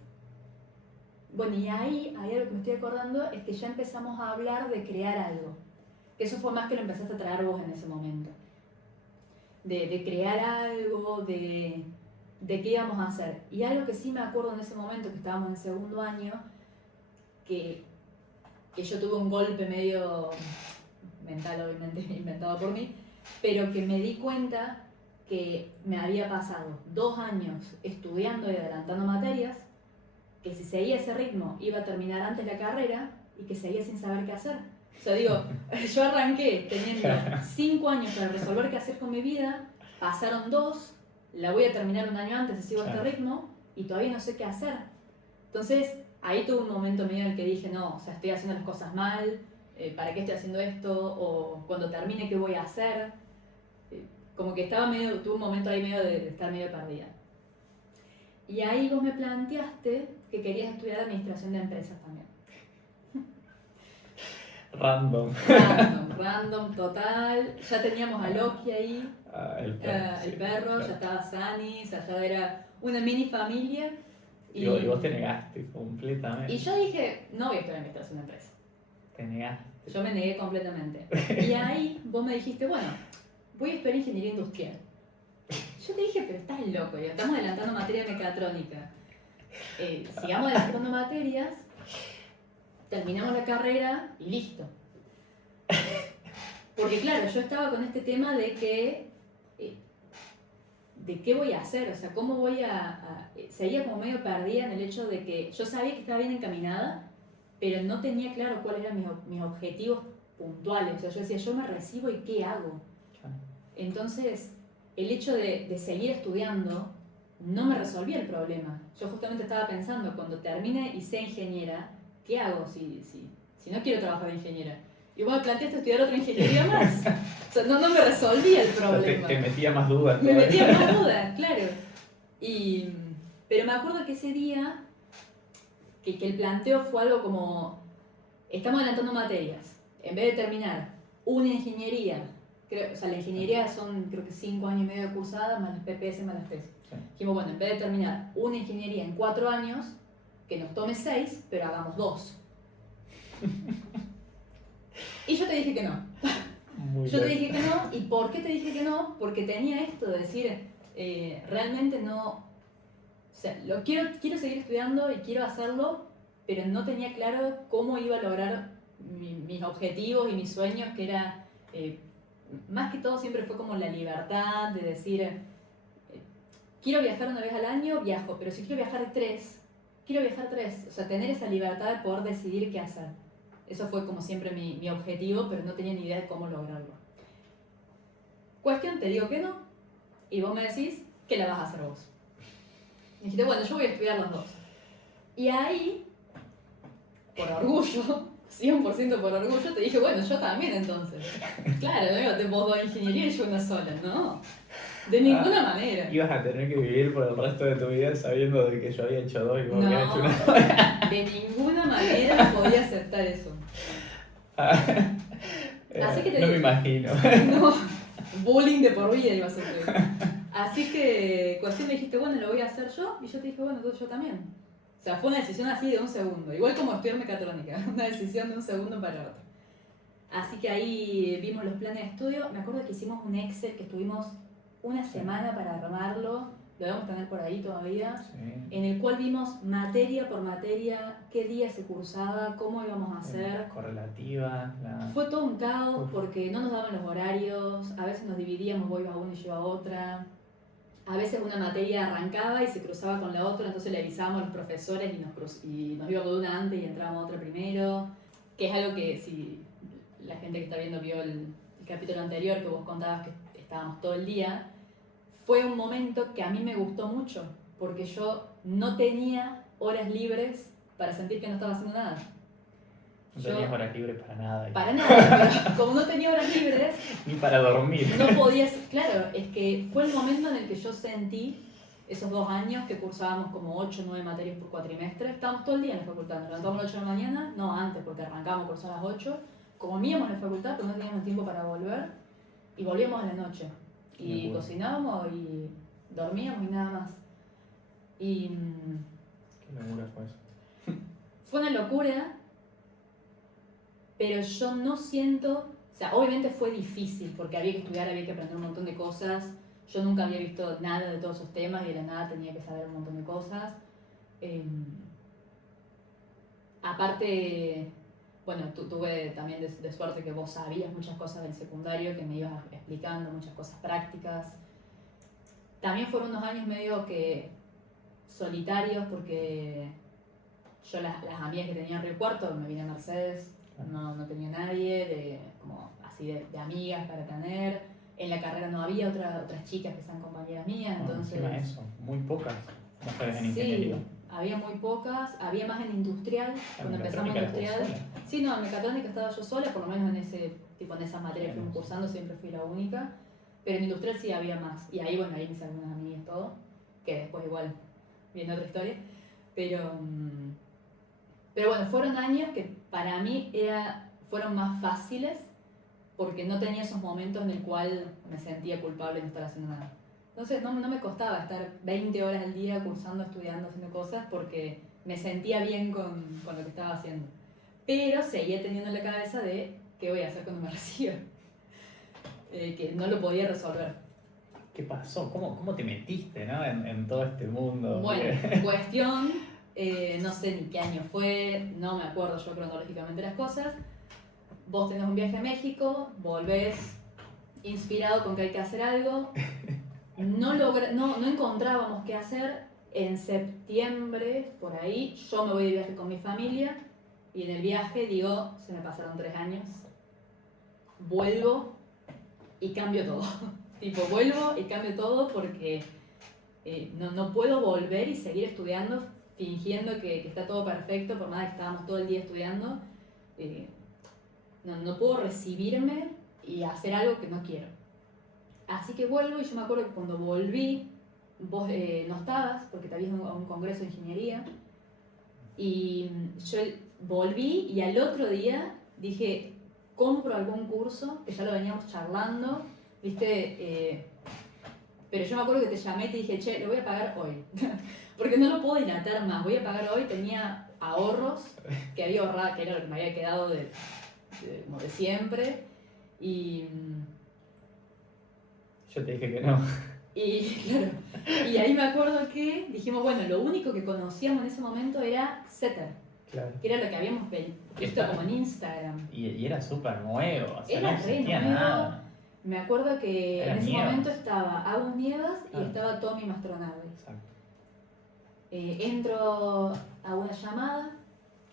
bueno, y ahí algo que me estoy acordando es que ya empezamos a hablar de crear algo. Que eso fue más que lo empezaste a traer vos en ese momento. De crear algo, de qué íbamos a hacer. Y algo que sí me acuerdo en ese momento, que estábamos en segundo año, que yo tuve un golpe medio mental, obviamente, inventado por mí, pero que me di cuenta que me había pasado 2 años estudiando y adelantando materias, que si seguía ese ritmo iba a terminar antes la carrera y que seguía sin saber qué hacer. O sea, digo, yo arranqué teniendo 5 años para resolver qué hacer con mi vida, pasaron 2, la voy a terminar un año antes si sigo este ritmo y todavía no sé qué hacer. Entonces, ahí tuve un momento medio en el que dije, no, o sea, estoy haciendo las cosas mal, ¿para qué estoy haciendo esto? O cuando termine, ¿qué voy a hacer? Como que tuve un momento ahí medio de estar medio perdida. Y ahí vos me planteaste que querías estudiar administración de empresas también. Random, total. Ya teníamos a Loki ahí, El perro, claro. ya estaba Sani, o sea, ya era una mini familia. Y vos te negaste completamente. Y yo dije, no voy a estudiar administración de empresas. Te negaste. Yo me negué completamente. Y ahí vos me dijiste, bueno, voy a estudiar ingeniería industrial. Yo te dije, pero estás loco, ya estamos adelantando materia de mecatrónica. Sigamos adelantando materias, terminamos la carrera y listo. Porque claro, yo estaba con este tema de que de qué voy a hacer, o sea, cómo voy seguía como medio perdida en el hecho de que yo sabía que estaba bien encaminada, pero no tenía claro cuáles eran mis objetivos puntuales. O sea, yo decía, yo me recibo y ¿qué hago? Entonces, el hecho de seguir estudiando no me resolvía el problema. Yo justamente estaba pensando, cuando termine y sea ingeniera, ¿qué hago si no quiero trabajar de ingeniera? Y vos me planteaste estudiar otra ingeniería más. O sea, no me resolvía el problema. Te metía más dudas. Me metía más dudas, claro. Pero me acuerdo que ese día, que el planteo fue algo como, estamos adelantando materias. En vez de terminar una ingeniería, o sea, la ingeniería son creo que 5 años y medio de cursada, más las PPS, más las tesis. Sí. Dijimos, bueno, en vez de terminar una ingeniería en 4 años, que nos tome 6, pero hagamos 2. Y yo te dije que no. Yo te dije que no. ¿Y por qué te dije que no? Porque tenía esto de decir, realmente no. O sea, quiero seguir estudiando y quiero hacerlo, pero no tenía claro cómo iba a lograr mis objetivos y mis sueños, que era, más que todo siempre fue como la libertad de decir, quiero viajar una vez al año, viajo, pero si quiero viajar 3, quiero viajar 3. O sea, tener esa libertad de poder decidir qué hacer. Eso fue como siempre mi objetivo, pero no tenía ni idea de cómo lograrlo. Cuestión, te digo que no, y vos me decís que la vas a hacer vos. Y dijiste, bueno, yo voy a estudiar los 2. Y ahí, por orgullo, 100% por orgullo, te dije, bueno, yo también entonces. Claro, no vos 2 ingeniería y yo una sola, no. De ninguna manera. Ibas a tener que vivir por el resto de tu vida sabiendo de que yo había hecho 2 y vos No, habías hecho una. de ninguna manera podía aceptar eso. Así que te no digo, me imagino. No, bullying de por vida iba a ser. Así que cuestión me dijiste, bueno, lo voy a hacer yo, y yo te dije, bueno, yo también. O sea, fue una decisión así de un segundo, igual como estudiar mecatrónica, una decisión de un segundo para otro. Así que ahí vimos los planes de estudio. Me acuerdo que hicimos un Excel que estuvimos una semana para armarlo, lo debemos tener por ahí todavía, Sí. en el cual vimos materia por materia, qué día se cursaba, cómo íbamos a hacer. Correlativa. Fue todo un caos porque no nos daban los horarios, a veces nos dividíamos, vos ibas a una y yo a otra. A veces una materia arrancaba y se cruzaba con la otra, entonces le avisábamos a los profesores y nos íbamos de una antes y entrábamos a otra primero, que es algo que si la gente que está viendo vio el capítulo anterior que vos contabas que estábamos todo el día, fue un momento que a mí me gustó mucho, porque yo no tenía horas libres para sentir que no estaba haciendo nada. No tenías horas libres para nada. Para nada, pero como no tenía horas libres, Ni para dormir. no podías, claro, es que fue el momento en el que yo sentí esos 2 años que cursábamos como 8 o 9 materias por cuatrimestre. Estábamos todo el día en la facultad, nos levantábamos a las 8 de la mañana, no antes porque arrancábamos por a las 8, comíamos en la facultad pero no teníamos tiempo para volver y volvíamos a la noche. Y cocinábamos y dormíamos y nada más. Y Qué locura fue eso. fue una locura, pero yo no siento, o sea, obviamente fue difícil porque había que estudiar, había que aprender un montón de cosas. Yo nunca había visto nada de todos esos temas y de la nada tenía que saber un montón de cosas. Aparte, bueno, tuve también de suerte que vos sabías muchas cosas del secundario, que me ibas explicando muchas cosas prácticas. También fueron unos años medio que solitarios porque yo las amigas que tenía en Río Cuarto, me vine a Mercedes, no tenía nadie como así de amigas para tener. En la carrera no había otras chicas que sean compañeras mías, entonces... Encima eso, muy pocas mujeres en sí, ingeniería. había muy pocas, había más en industrial, cuando empezamos Mecatrónica industrial. era vos sola. Sí, no, en mecatrónica estaba yo sola, por lo menos en esas materias que fuimos cursando siempre fui la única, pero en industrial sí había más, y ahí bueno, ahí me hice algunas amigas todo, que después igual viene otra historia, pero bueno, fueron años que para mí fueron más fáciles porque no tenía esos momentos en el cual me sentía culpable de no estar haciendo nada. Entonces no me costaba estar 20 horas al día cursando, estudiando, haciendo cosas porque me sentía bien con lo que estaba haciendo. Pero seguía teniendo en la cabeza de qué voy a hacer cuando me reciba. Que no lo podía resolver. ¿Qué pasó? ¿Cómo te metiste, ¿no? en todo este mundo? Bueno, cuestión, no sé ni qué año fue, no me acuerdo yo cronológicamente las cosas. Vos tenés un viaje a México, volvés inspirado con que hay que hacer algo. No encontrábamos qué hacer. En septiembre, por ahí, yo me voy de viaje con mi familia y en el viaje digo, se me pasaron 3 años, vuelvo y cambio todo. Tipo, vuelvo y cambio todo porque no puedo volver y seguir estudiando fingiendo que está todo perfecto, por más que estábamos todo el día estudiando. No puedo recibirme y hacer algo que no quiero. Así que vuelvo y yo me acuerdo que cuando volví, vos no estabas porque te habías ido a un congreso de ingeniería y yo volví y al otro día dije, compro algún curso, que ya lo veníamos charlando, ¿viste? Pero yo me acuerdo que te llamé y te dije, che, lo voy a pagar hoy, porque no lo puedo dilatar más, voy a pagar hoy, tenía ahorros que había ahorrado, que era lo que me había quedado de siempre, y yo te dije que no. Claro, y ahí me acuerdo que dijimos, bueno, lo único que conocíamos en ese momento era Setter, Claro. que era lo que habíamos visto como en Instagram. Y era súper nuevo, o sea, Era no existía re nuevo. nada. Me acuerdo que Era en ese Nievas. momento estaba Agus Nievas y Ah. estaba Tommy Mastronardi. Exacto. Entro a una llamada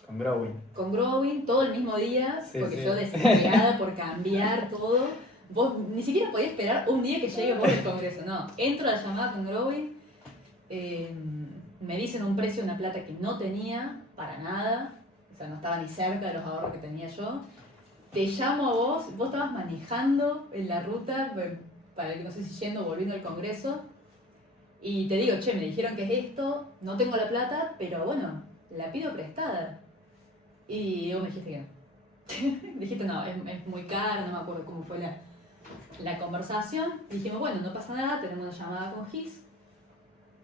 Con Growing. con Growing todo el mismo día, Sí, porque sí. yo desesperada por cambiar todo. Vos ni siquiera podías esperar un día que llegue vos al congreso, no. Entro a la llamada con Growing, me dicen un precio de una plata que no tenía para nada, o sea, no estaba ni cerca de los ahorros que tenía yo. Te llamo a vos estabas manejando en la ruta, para que no sé si yendo o volviendo al congreso, y te digo, che, me dijeron que es esto, no tengo la plata, pero bueno, la pido prestada. Y vos me dijiste que no. Dijiste, no, es muy caro, no me acuerdo cómo fue la conversación. Dijimos, bueno, no pasa nada, tenemos una llamada con Gis.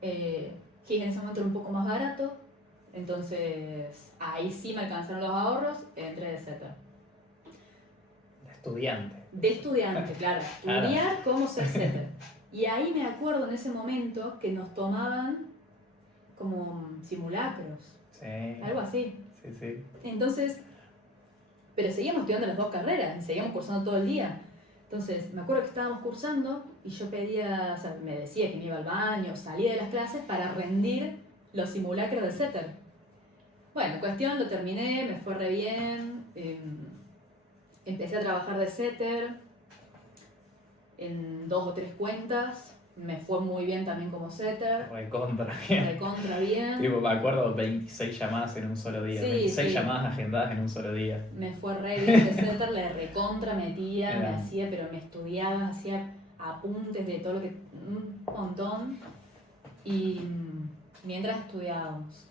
Gis en ese momento era un poco más barato, entonces ahí sí me alcanzaron los ahorros, entré de Setter. Estudiante. De estudiante, claro. Estudiar cómo ser Setter. Y ahí me acuerdo en ese momento que nos tomaban como simulacros, Sí. algo así. Sí, sí. Entonces, pero seguíamos estudiando las 2 carreras y seguíamos cursando todo el día. Entonces, me acuerdo que estábamos cursando y yo pedía, o sea, me decía que me iba al baño, salía de las clases para rendir los simulacros de Setter. Bueno, cuestión, lo terminé, me fue re bien. Empecé a trabajar de Setter en 2 o 3 cuentas. me fue muy bien también como setter, Recontra bien. recontra bien. Tipo, me acuerdo 26 llamadas en un solo día. Sí, 26 sí. llamadas agendadas en un solo día. Me fue re bien de setter, le recontra metía, me Era. hacía, pero me estudiaba, hacía apuntes de todo lo que... un montón. Y mientras estudiábamos,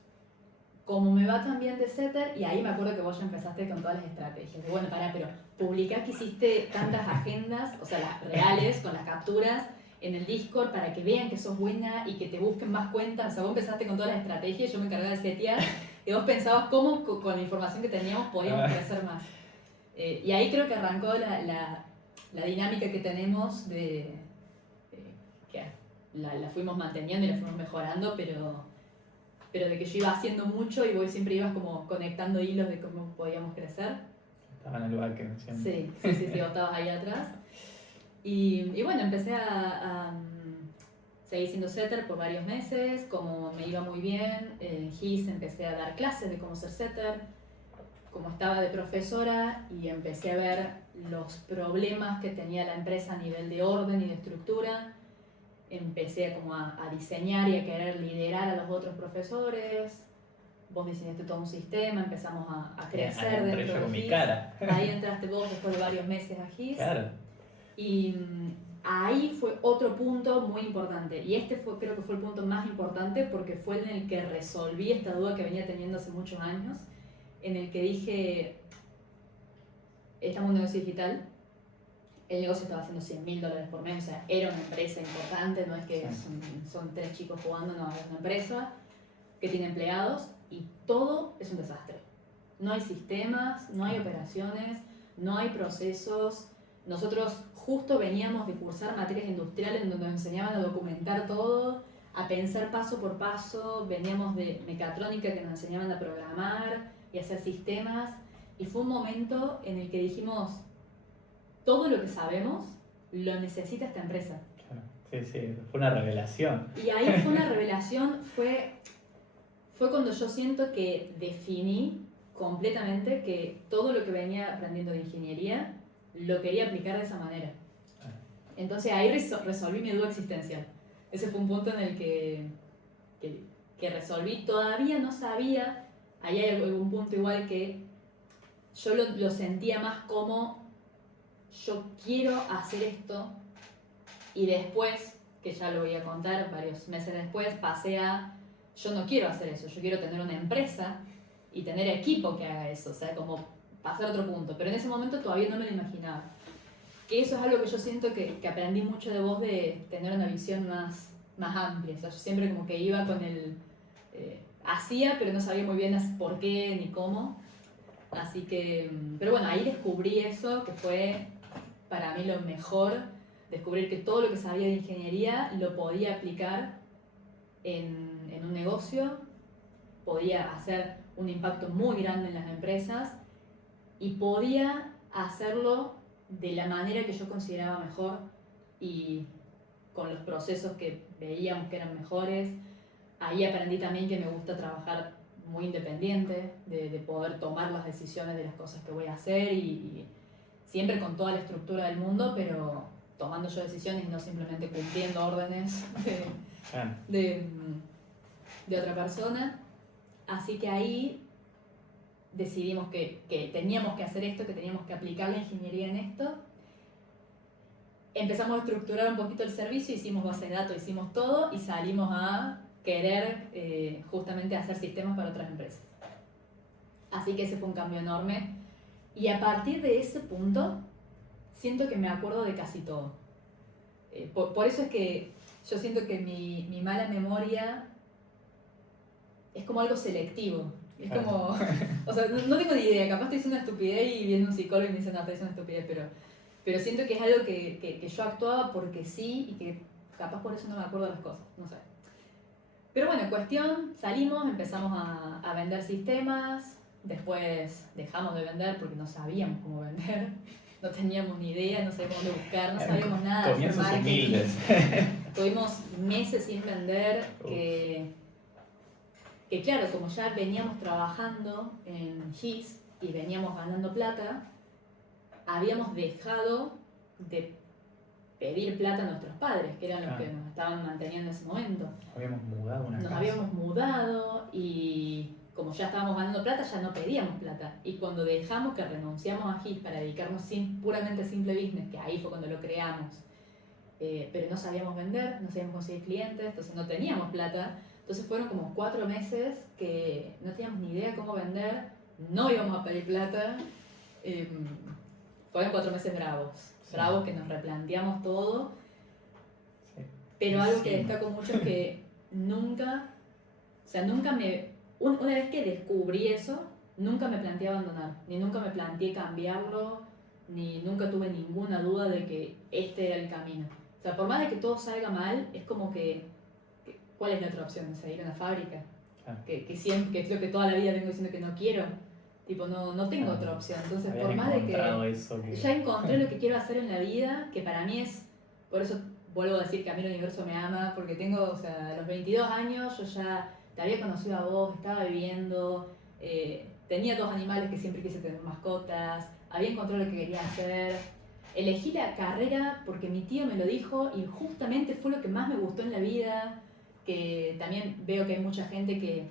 como me va tan bien de setter, y ahí me acuerdo que vos ya empezaste con todas las estrategias. De, bueno, pará, pero publicá que hiciste tantas agendas, o sea, las reales, con las capturas, en el Discord para que vean que sos buena y que te busquen más cuentas. O sea, vos empezaste con todas las estrategias, yo me encargaba de setear, y vos pensabas cómo con la información que teníamos podíamos crecer más. Y ahí creo que arrancó la dinámica que tenemos de que la fuimos manteniendo y la fuimos mejorando, pero de que yo iba haciendo mucho y vos siempre ibas como conectando hilos de cómo podíamos crecer. Estaba en el backend siempre. Sí, vos estabas ahí atrás. Y bueno, empecé a seguir siendo setter por varios meses, como me iba muy bien, en GIS empecé a dar clases de cómo ser setter, como estaba de profesora y empecé a ver los problemas que tenía la empresa a nivel de orden y de estructura. Empecé como a diseñar y a querer liderar a los otros profesores. Vos diseñaste todo un sistema, empezamos a crecer Ahí entré dentro yo de con mi GIS. cara. Ahí entraste vos después de varios meses a GIS. Claro. Y ahí fue otro punto muy importante. Y este creo que fue el punto más importante porque fue en el que resolví esta duda que venía teniendo hace muchos años. En el que dije, estamos en un negocio digital. El negocio estaba haciendo $100.000 por mes, o sea, era una empresa importante, no es que son 3 chicos jugando, no, es una empresa que tiene empleados y todo es un desastre. No hay sistemas, no hay operaciones, no hay procesos. Nosotros justo veníamos de cursar materias industriales en donde nos enseñaban a documentar todo, a pensar paso por paso, veníamos de mecatrónica que nos enseñaban a programar y a hacer sistemas, y fue un momento en el que dijimos, todo lo que sabemos lo necesita esta empresa. Claro. Sí, fue una revelación. Y ahí fue una revelación, fue cuando yo siento que definí completamente que todo lo que venía aprendiendo de ingeniería lo quería aplicar de esa manera. Entonces ahí resolví mi duda existencial. Ese fue un punto en el que resolví. Todavía no sabía, ahí hay algún punto igual que yo lo sentía más como yo quiero hacer esto, y después, que ya lo voy a contar varios meses después, pasé a yo no quiero hacer eso, yo quiero tener una empresa y tener equipo que haga eso, o sea, como pasar a otro punto. Pero en ese momento todavía no me lo imaginaba. Que eso es algo que yo siento que aprendí mucho de vos, de tener una visión más amplia. O sea, yo siempre como que iba con el... hacía, pero no sabía muy bien por qué ni cómo. Así que... Pero bueno, ahí descubrí eso, que fue para mí lo mejor, descubrir que todo lo que sabía de ingeniería lo podía aplicar en un negocio, podía hacer un impacto muy grande en las empresas y podía hacerlo de la manera que yo consideraba mejor y con los procesos que veíamos que eran mejores. Ahí aprendí también que me gusta trabajar muy independiente, de poder tomar las decisiones de las cosas que voy a hacer y siempre con toda la estructura del mundo, pero tomando yo decisiones y no simplemente cumpliendo órdenes de otra persona. Así que ahí decidimos que teníamos que hacer esto, que teníamos que aplicar la ingeniería en esto. Empezamos a estructurar un poquito el servicio, hicimos base de datos, hicimos todo y salimos a querer justamente hacer sistemas para otras empresas. Así que ese fue un cambio enorme. Y a partir de ese punto, siento que me acuerdo de casi todo. Por eso es que yo siento que mi mala memoria es como algo selectivo. Es como, o sea, no tengo ni idea, capaz te hice una estupidez y viene un psicólogo y me dice, no, te hice una estupidez, pero siento que es algo que yo actuaba porque sí y que capaz por eso no me acuerdo de las cosas, no sé. Pero bueno, cuestión, salimos, empezamos a vender sistemas, después dejamos de vender porque no sabíamos cómo vender, no teníamos ni idea, no sabíamos dónde buscar, no sabíamos nada. Comienzos humildes. Tuvimos meses sin vender, que claro, como ya veníamos trabajando en GIS y veníamos ganando plata, habíamos dejado de pedir plata a nuestros padres, que eran los Claro. que nos estaban manteniendo en ese momento. Habíamos mudado una Nos casa. habíamos mudado y como ya estábamos ganando plata, ya no pedíamos plata. Y cuando dejamos que renunciamos a HIT para dedicarnos puramente a Simple Business, que ahí fue cuando lo creamos, pero no sabíamos vender, no sabíamos conseguir clientes, entonces no teníamos plata. Entonces fueron como 4 meses que no teníamos ni idea cómo vender, no íbamos a pedir plata. Fueron 4 meses bravos, Sí. bravos que nos replanteamos todo. Sí. Pero algo que Sí. destaco mucho es que nunca una vez que descubrí eso, nunca me planteé abandonar, ni nunca me planteé cambiarlo, ni nunca tuve ninguna duda de que este era el camino. O sea, por más de que todo salga mal, es como que ¿cuál es la otra opción? Seguir en la fábrica. Claro. Que siempre, que es lo que toda la vida vengo diciendo que no quiero. Tipo, no tengo otra opción. Entonces, Habías por más de encontrado que eso que... ya encontré lo que quiero hacer en la vida, que para mí es, por eso vuelvo a decir que a mí el universo me ama, porque tengo, o sea, a los 22 años yo ya te había conocido a vos, estaba viviendo, tenía 2 animales que siempre quise tener mascotas, había encontrado lo que quería hacer. Elegí la carrera porque mi tío me lo dijo y justamente fue lo que más me gustó en la vida, que también veo que hay mucha gente que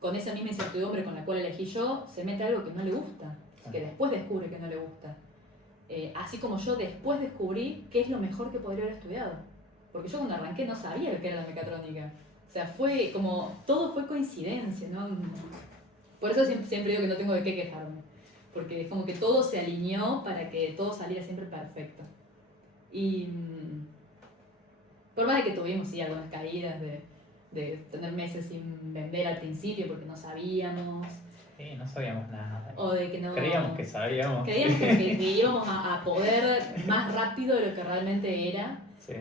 con esa misma incertidumbre con la cual elegí yo, se mete a algo que no le gusta, que después descubre que no le gusta. Así como yo después descubrí qué es lo mejor que podría haber estudiado. Porque yo cuando arranqué no sabía lo que era la mecatrónica. O sea, fue como, todo fue coincidencia, ¿no? Por eso siempre digo que no tengo de qué quejarme. Porque es como que todo se alineó para que todo saliera siempre perfecto. Y por más de que tuvimos, sí, algunas caídas de tener meses sin vender al principio porque no sabíamos. Sí, no sabíamos nada. O de que no... Creíamos que sabíamos. Creíamos que íbamos a poder más rápido de lo que realmente era. Sí.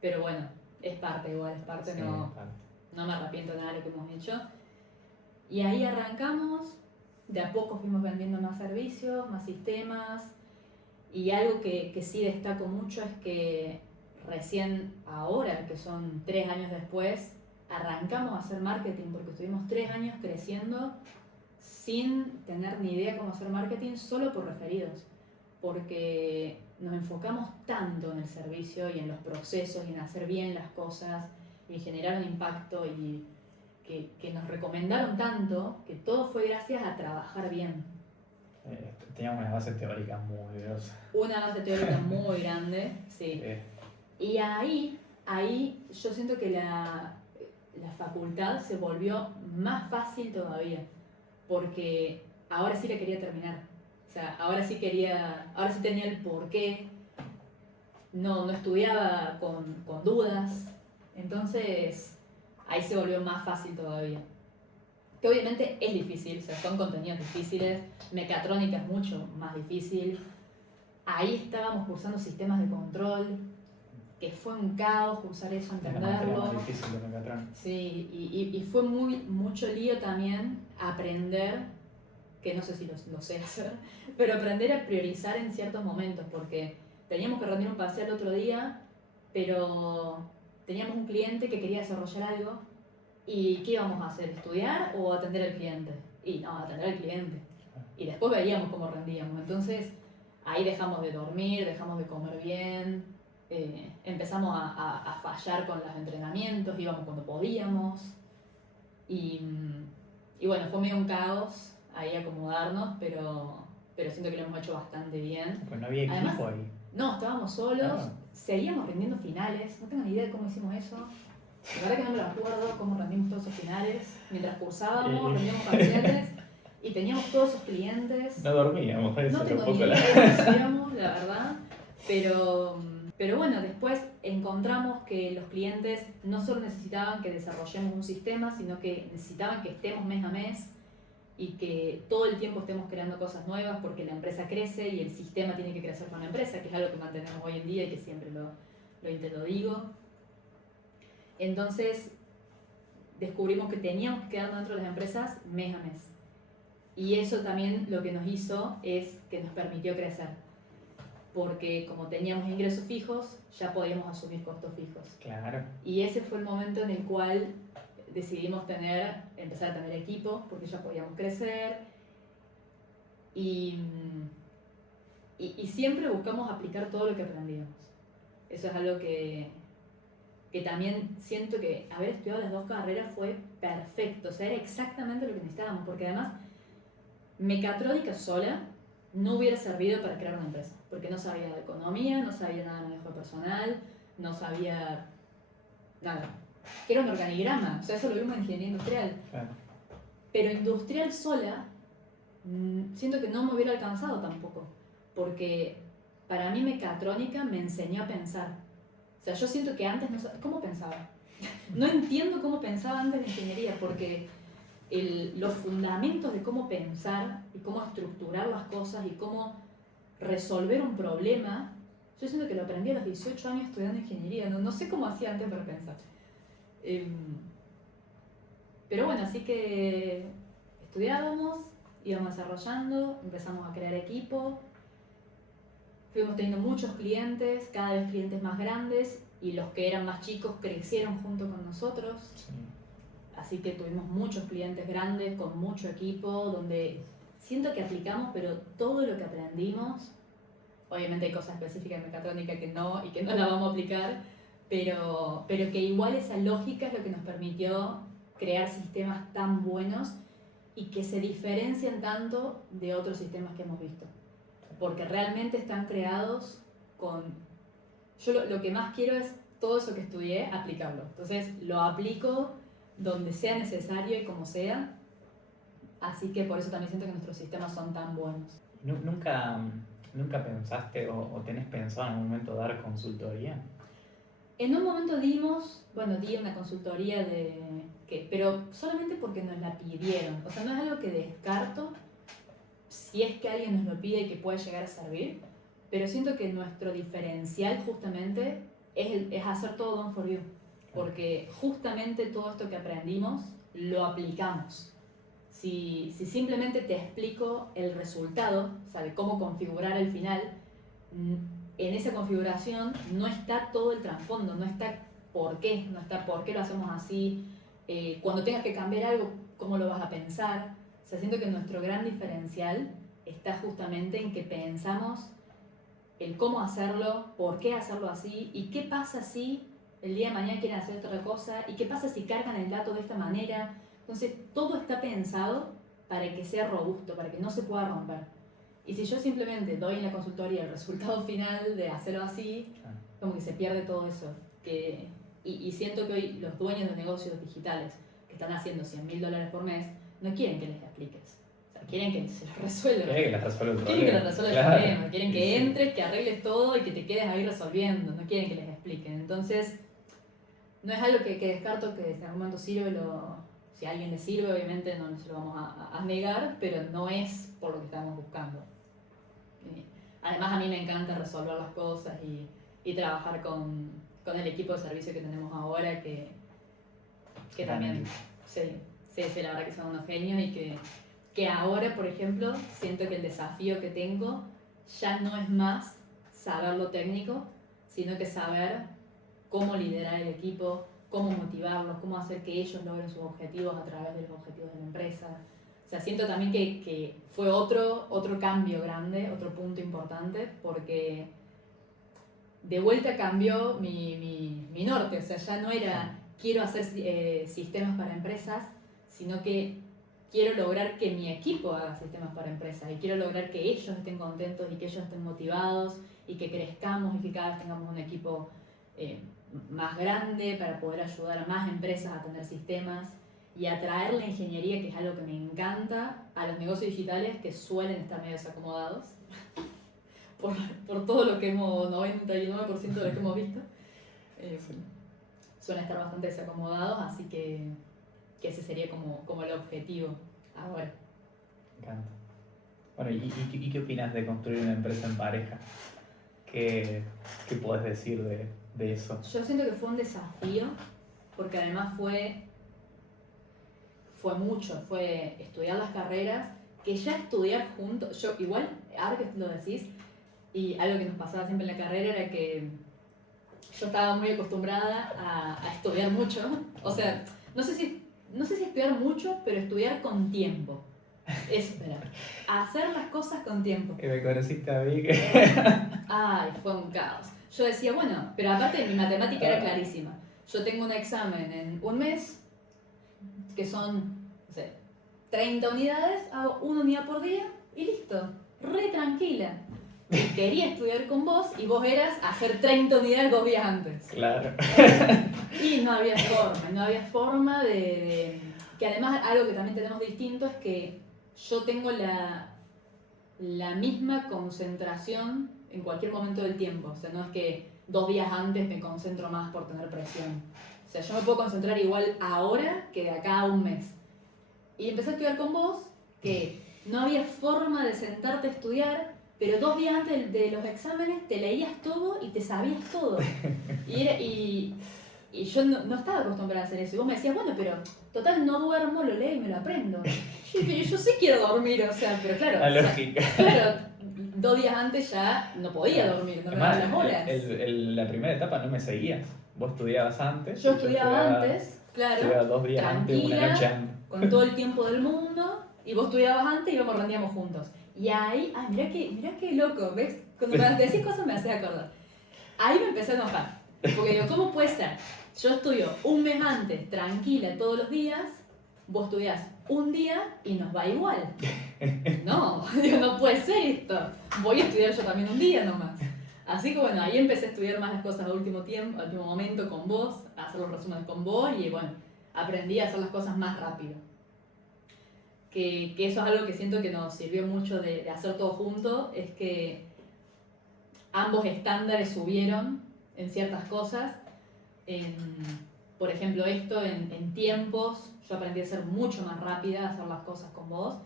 Pero bueno, es parte igual, es parte, Sí, no, parte. no me arrepiento de nada de lo que hemos hecho. Y ahí arrancamos, de a poco fuimos vendiendo más servicios, más sistemas. Y algo que sí destaco mucho es que recién ahora, que son 3 años después, arrancamos a hacer marketing porque estuvimos 3 años creciendo sin tener ni idea cómo hacer marketing, solo por referidos. Porque nos enfocamos tanto en el servicio y en los procesos y en hacer bien las cosas y en generar un impacto y que nos recomendaron tanto que todo fue gracias a trabajar bien. Teníamos una base teórica muy grosa. Una base teórica muy grande, sí. Y ahí yo siento que la facultad se volvió más fácil todavía, porque ahora sí la quería terminar. O sea, ahora sí tenía el porqué, no estudiaba con dudas, entonces ahí se volvió más fácil todavía. Que obviamente es difícil, o sea, son contenidos difíciles, mecatrónica es mucho más difícil. Ahí estábamos cursando sistemas de control, que fue un caos cursar eso, Es la materia entenderlo. más difícil de mecatrónica. Sí, y fue mucho lío también aprender, que no sé si lo sé hacer, pero aprender a priorizar en ciertos momentos, porque teníamos que rendir un parcial el otro día, pero teníamos un cliente que quería desarrollar algo, ¿y qué íbamos a hacer? ¿Estudiar o atender al cliente? Y no, atender al cliente. Y después veíamos cómo rendíamos, entonces ahí dejamos de dormir, dejamos de comer bien, empezamos a fallar con los entrenamientos, íbamos cuando podíamos, y bueno, fue medio un caos ahí acomodarnos, pero siento que lo hemos hecho bastante bien. Pues no había equipo. Además, ahí. No, estábamos solos, Claro. seguíamos rindiendo finales, no tengo ni idea de cómo hicimos eso. La verdad que no me lo acuerdo cómo rendimos todos esos finales. Mientras cursábamos, rendíamos parciales y teníamos todos esos clientes. No dormíamos, eso No era tengo un ni poco idea la... de cómo hacíamos, la verdad. Pero bueno, después encontramos que los clientes no solo necesitaban que desarrollemos un sistema, sino que necesitaban que estemos mes a mes y que todo el tiempo estemos creando cosas nuevas porque la empresa crece y el sistema tiene que crecer con la empresa, que es algo que mantenemos hoy en día y que siempre lo digo. Entonces descubrimos que teníamos que quedarnos dentro de las empresas mes a mes. Y eso también lo que nos hizo es que nos permitió crecer. Porque como teníamos ingresos fijos, ya podíamos asumir costos fijos. Claro. Y ese fue el momento en el cual decidimos empezar a tener equipo, porque ya podíamos crecer. Y siempre buscamos aplicar todo lo que aprendíamos. Eso es algo que también siento que haber estudiado las dos carreras fue perfecto, o sea, era exactamente lo que necesitábamos, porque además mecatrónica sola no hubiera servido para crear una empresa, porque no sabía de economía, no sabía nada de manejo de personal, no sabía nada. Que era un organigrama, o sea, eso lo vimos en ingeniería industrial. Claro. Pero industrial sola, siento que no me hubiera alcanzado tampoco, porque para mí mecatrónica me enseñó a pensar. O sea, yo siento que antes no sabía cómo pensaba. No entiendo cómo pensaba antes de ingeniería, porque los fundamentos de cómo pensar y cómo estructurar las cosas y cómo resolver un problema, yo siento que lo aprendí a los 18 años estudiando ingeniería. No sé cómo hacía antes para pensar. Pero bueno, así que estudiábamos, íbamos desarrollando, empezamos a crear equipo, fuimos teniendo muchos clientes, cada vez clientes más grandes, y los que eran más chicos crecieron junto con nosotros. Sí. Así que tuvimos muchos clientes grandes con mucho equipo, donde siento que aplicamos, pero todo lo que aprendimos, obviamente hay cosas específicas de mecatrónica que no y que no la vamos a aplicar, pero que igual esa lógica es lo que nos permitió crear sistemas tan buenos y que se diferencian tanto de otros sistemas que hemos visto. Porque realmente están creados con... Yo lo que más quiero es todo eso que estudié, aplicarlo. Entonces lo aplico donde sea necesario y como sea. Así que por eso también siento que nuestros sistemas son tan buenos. ¿Nunca pensaste o tenés pensado en algún momento dar consultoría? En un momento di una consultoría pero solamente porque nos la pidieron. O sea, no es algo que descarto si es que alguien nos lo pide y que puede llegar a servir, pero siento que nuestro diferencial justamente es hacer todo done for you, porque justamente todo esto que aprendimos lo aplicamos. Si simplemente te explico el resultado, o sea, de cómo configurar el final, en esa configuración no está todo el trasfondo, no está por qué lo hacemos así, cuando tengas que cambiar algo, cómo lo vas a pensar. O sea, siento que nuestro gran diferencial está justamente en que pensamos el cómo hacerlo, por qué hacerlo así, y qué pasa si el día de mañana quieren hacer otra cosa, y qué pasa si cargan el dato de esta manera. Entonces, todo está pensado para que sea robusto, para que no se pueda romper. Y si yo simplemente doy en la consultoría el resultado final de hacerlo así, como que se pierde todo eso. Y siento que hoy los dueños de negocios digitales que están haciendo $100.000 por mes no quieren que les expliques. O sea, quieren que se los resuelva. Quieren que les resuelva el problema. Quieren que les resuelva el problema. Quieren que entres, que arregles todo y que te quedes ahí resolviendo. No quieren que les expliquen. Entonces, no es algo que descarto que en algún momento sirve. Si a alguien le sirve, obviamente no se lo vamos a negar, pero no es por lo que estamos buscando. Además, a mí me encanta resolver las cosas y trabajar con el equipo de servicio que tenemos ahora, que también, sí, la verdad que son unos genios, y que ahora, por ejemplo, siento que el desafío que tengo ya no es más saber lo técnico, sino que saber cómo liderar el equipo, cómo motivarlos, cómo hacer que ellos logren sus objetivos a través de los objetivos de la empresa. O sea, siento también que fue otro cambio grande, otro punto importante, porque de vuelta cambió mi norte. O sea, ya no era quiero hacer sistemas para empresas, sino que quiero lograr que mi equipo haga sistemas para empresas, y quiero lograr que ellos estén contentos y que ellos estén motivados y que crezcamos y que cada vez tengamos un equipo más grande para poder ayudar a más empresas a tener sistemas y atraer la ingeniería, que es algo que me encanta, a los negocios digitales que suelen estar medio desacomodados por todo lo que hemos, 99% de lo que hemos visto, suelen estar bastante desacomodados, así que ese sería como el objetivo ahora. Me encanta. Bueno, ¿y qué opinas de construir una empresa en pareja? ¿Qué podés decir de eso? Yo siento que fue un desafío, porque además fue mucho, fue estudiar las carreras, que ya estudiar juntos, yo igual, ahora que lo decís, y algo que nos pasaba siempre en la carrera era que yo estaba muy acostumbrada a estudiar mucho, o sea, no sé si estudiar mucho, pero estudiar con tiempo. Eso era, hacer las cosas con tiempo. Que me conociste a mí. Ay, fue un caos. yo decía, bueno, pero aparte mi matemática era clarísima. Yo tengo un examen en un mes, que son, no sé, 30 unidades, hago una unidad por día y listo, re tranquila. Quería estudiar con vos y vos eras hacer 30 unidades 2 días antes. Claro. Y no había forma de... Que además algo que también tenemos distinto es que yo tengo la misma concentración en cualquier momento del tiempo. O sea, no es que 2 días antes me concentro más por tener presión. O sea, yo me puedo concentrar igual ahora que de acá a un mes. Y empecé a estudiar con vos, que no había forma de sentarte a estudiar, pero 2 días antes de los exámenes te leías todo y te sabías todo. Y yo no estaba acostumbrada a hacer eso. Y vos me decías, bueno, pero total no duermo, lo leo y me lo aprendo. Yo sí quiero dormir, o sea, pero claro. La lógica. Claro, 2 días antes ya no podía dormir, no me daban las horas. La primera etapa no me seguías. Vos estudiabas antes. Yo estudiaba antes, claro. Estudiaba 2 días antes, una noche antes. Con todo el tiempo del mundo, y vos estudiabas antes y íbamos rendíamos juntos. Y ahí, mirá qué loco, ¿ves? Cuando me decís cosas me haces acordar. Ahí me empecé a enojar. Porque digo, ¿cómo puede ser? Yo estudio un mes antes, tranquila, todos los días, vos estudiás un día y nos va igual. No, digo, no puede ser esto. Voy a estudiar yo también un día nomás. Así que bueno, ahí empecé a estudiar más las cosas al último momento con vos, a hacer los resúmenes con vos y bueno, aprendí a hacer las cosas más rápido. Que eso es algo que siento que nos sirvió mucho de hacer todo junto, es que ambos estándares subieron en ciertas cosas. Por ejemplo, esto en tiempos, yo aprendí a ser mucho más rápida, a hacer las cosas con vos.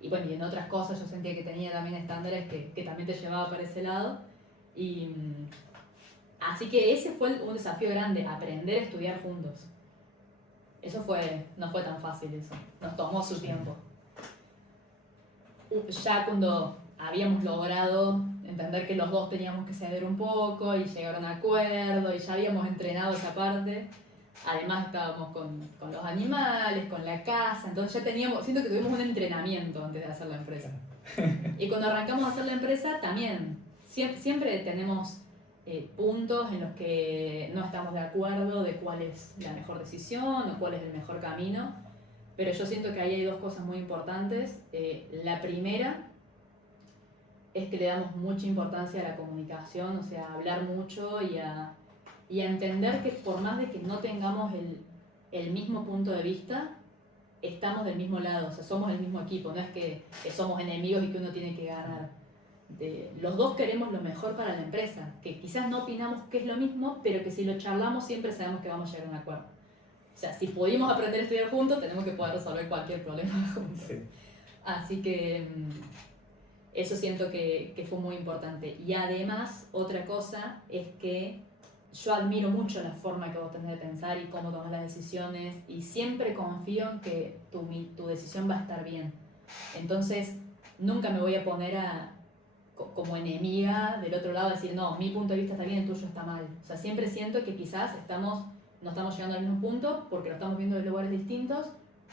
Y bueno, y en otras cosas yo sentía que tenía también estándares que también te llevaba para ese lado. Y así que ese fue un desafío grande, aprender a estudiar juntos. Eso no fue tan fácil eso, nos tomó su tiempo. Ya cuando habíamos logrado entender que los dos teníamos que ceder un poco y llegar a un acuerdo y ya habíamos entrenado esa parte, además estábamos con los animales, con la casa, entonces ya siento que tuvimos un entrenamiento antes de hacer la empresa. Y cuando arrancamos a hacer la empresa también, siempre tenemos puntos en los que no estamos de acuerdo de cuál es la mejor decisión o cuál es el mejor camino, pero yo siento que ahí hay 2 cosas muy importantes. La primera es que le damos mucha importancia a la comunicación, o sea, a hablar mucho y a entender que por más de que no tengamos el mismo punto de vista, estamos del mismo lado, o sea, somos el mismo equipo, no es que somos enemigos y que uno tiene que ganar. Los dos queremos lo mejor para la empresa, que quizás no opinamos que es lo mismo, pero que si lo charlamos siempre sabemos que vamos a llegar a un acuerdo. O sea, si pudimos aprender a estudiar juntos, tenemos que poder resolver cualquier problema juntos. Sí. Así que eso siento que fue muy importante. Y además, otra cosa es que yo admiro mucho la forma que vos tenés de pensar y cómo tomás las decisiones y siempre confío en que tu decisión va a estar bien. Entonces, nunca me voy a poner como enemiga del otro lado, decir, no, mi punto de vista está bien, el tuyo está mal. O sea, siempre siento que quizás no estamos llegando al mismo punto porque lo estamos viendo de lugares distintos,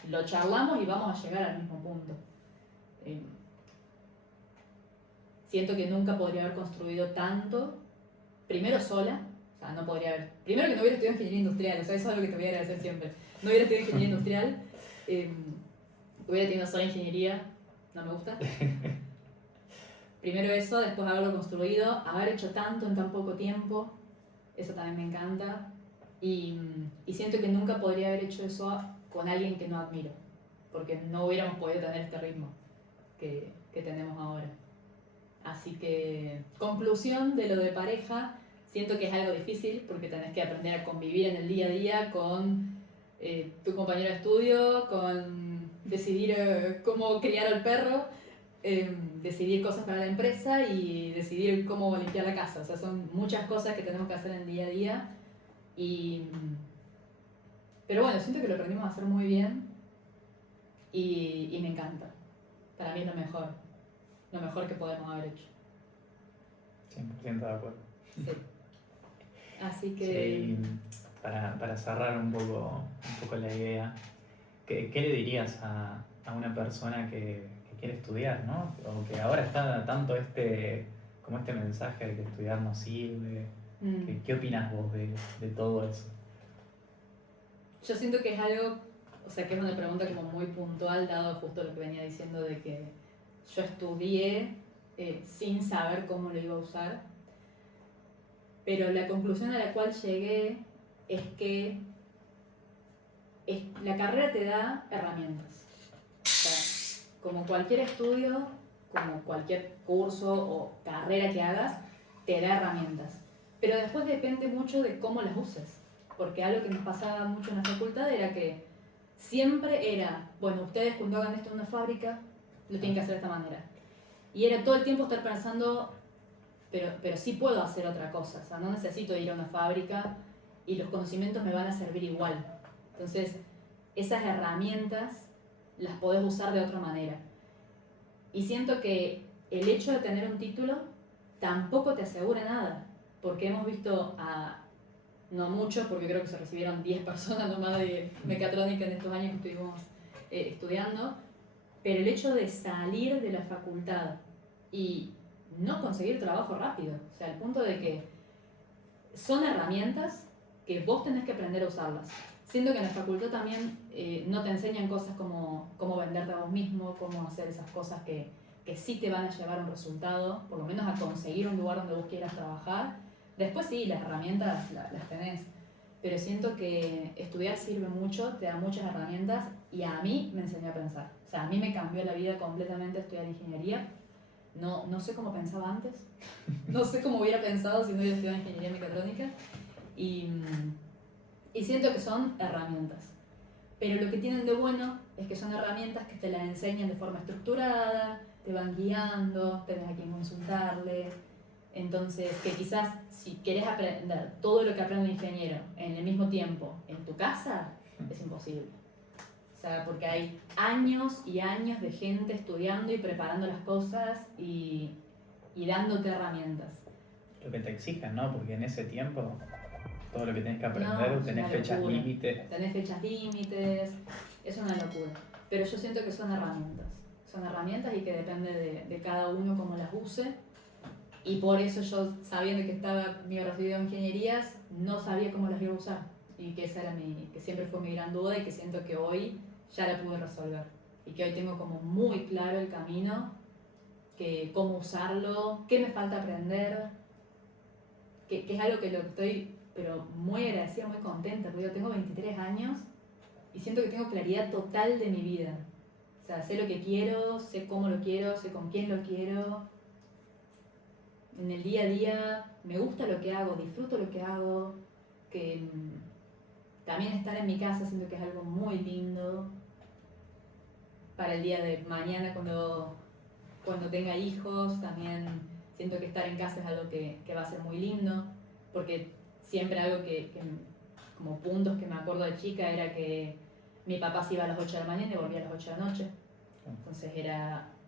lo charlamos y vamos a llegar al mismo punto. Siento que nunca podría haber construido tanto, primero sola, o sea, no podría haber, primero que no hubiera estudiado ingeniería industrial, o sea, eso es algo que te voy a agradecer siempre. No hubiera estudiado ingeniería industrial, hubiera tenido sola ingeniería, no me gusta. Primero eso, después haberlo construido, haber hecho tanto en tan poco tiempo, eso también me encanta. Y siento que nunca podría haber hecho eso con alguien que no admiro, porque no hubiéramos podido tener este ritmo que tenemos ahora. Así que, conclusión de lo de pareja, siento que es algo difícil porque tenés que aprender a convivir en el día a día con tu compañero de estudio, con decidir cómo criar al perro, decidir cosas para la empresa y decidir cómo limpiar la casa. O sea, son muchas cosas que tenemos que hacer en el día a día. Pero bueno, siento que lo aprendimos a hacer muy bien y me encanta. Para mí es lo mejor que podemos haber hecho. 100% de acuerdo. Sí. Así que... Sí, para cerrar un poco la idea, ¿qué le dirías a una persona que quiere estudiar, ¿no? O que ahora está tanto como este mensaje de que estudiar no sirve, ¿Qué opinas vos de todo eso? Yo siento que es algo, o sea, que es una pregunta como muy puntual, dado justo lo que venía diciendo de que yo estudié sin saber cómo lo iba a usar, pero la conclusión a la cual llegué es que la carrera te da herramientas. O sea, como cualquier estudio, como cualquier curso o carrera que hagas, te da herramientas. Pero después depende mucho de cómo las uses. Porque algo que nos pasaba mucho en la facultad era que siempre era, bueno, ustedes cuando hagan esto en una fábrica, lo tienen que hacer de esta manera. Y era todo el tiempo estar pensando, pero sí puedo hacer otra cosa. O sea, no necesito ir a una fábrica y los conocimientos me van a servir igual. Entonces, esas herramientas las podés usar de otra manera. Y siento que el hecho de tener un título tampoco te asegura nada. Porque hemos visto a, no muchos, porque creo que se recibieron 10 personas nomás de mecatrónica en estos años que estuvimos estudiando, pero el hecho de salir de la facultad y no conseguir trabajo rápido, o sea, al punto de que son herramientas que vos tenés que aprender a usarlas. Siento que en la facultad también no te enseñan cosas como cómo venderte a vos mismo, cómo hacer esas cosas que sí te van a llevar a un resultado, por lo menos a conseguir un lugar donde vos quieras trabajar. Después sí, las herramientas las tenés, pero siento que estudiar sirve mucho, te da muchas herramientas y a mí me enseñó a pensar. O sea, a mí me cambió la vida completamente estudiar ingeniería. No sé cómo pensaba antes, no sé cómo hubiera pensado si no hubiera estudiado ingeniería mecatrónica y siento que son herramientas. Pero lo que tienen de bueno es que son herramientas que te las enseñan de forma estructurada, te van guiando, tenés a quien consultarle. Entonces, que quizás si querés aprender todo lo que aprende un ingeniero en el mismo tiempo en tu casa, es imposible. O sea, porque hay años y años de gente estudiando y preparando las cosas y dándote herramientas. Lo que te exigen, ¿no? Porque en ese tiempo todo lo que tienes que aprender, No, tenés fechas límites. Tenés fechas límites, es una locura. Pero yo siento que son herramientas. Son herramientas y que depende de cada uno cómo las use. Y por eso yo, sabiendo que me iba a recibir en ingenierías, no sabía cómo las iba a usar. Y que esa era que siempre fue mi gran duda y que siento que hoy ya la pude resolver. Y que hoy tengo como muy claro el camino, que cómo usarlo, qué me falta aprender, que es algo que lo estoy pero muy agradecida, muy contenta, porque yo tengo 23 años y siento que tengo claridad total de mi vida. O sea, sé lo que quiero, sé cómo lo quiero, sé con quién lo quiero. En el día a día me gusta lo que hago, disfruto lo que hago, que también estar en mi casa siento que es algo muy lindo para el día de mañana cuando tenga hijos. También siento que estar en casa es algo que va a ser muy lindo, porque siempre algo que como puntos que me acuerdo de chica era que mi papá se iba a las 8 de la mañana y volvía a las 8 de la noche. Entonces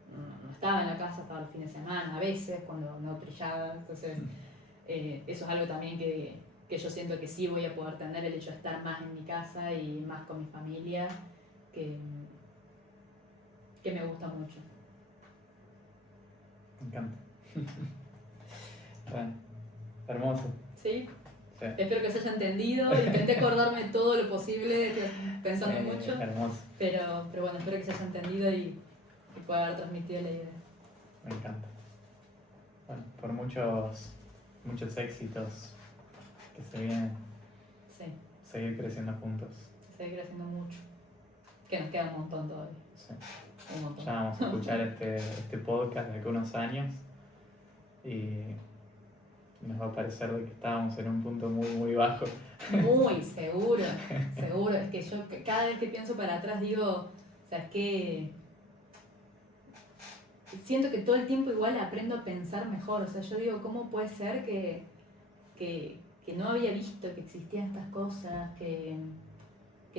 no estaba en la casa, estaba los fines de semana a veces, cuando no trillaba. Entonces eso es algo también que yo siento que sí voy a poder tener, el hecho de estar más en mi casa y más con mi familia, que me gusta mucho. Me encanta. Bueno, hermoso. ¿Sí? Sí. Espero que se haya entendido. Intenté acordarme todo lo posible, pensando mucho. Hermoso. Pero bueno, espero que se haya entendido y pueda haber transmitido la idea. Me encanta. Bueno, por muchos éxitos que se vienen. Sí, Seguir creciendo juntos. seguir creciendo mucho. Que nos queda un montón todavía. Sí. Un montón. Ya vamos a escuchar este podcast de acá unos años y nos va a parecer de que estábamos en un punto muy, muy bajo. Muy seguro, seguro. Es que yo cada vez que pienso para atrás digo, o sea, es que siento que todo el tiempo igual aprendo a pensar mejor. O sea, yo digo, ¿cómo puede ser que no había visto que existían estas cosas, que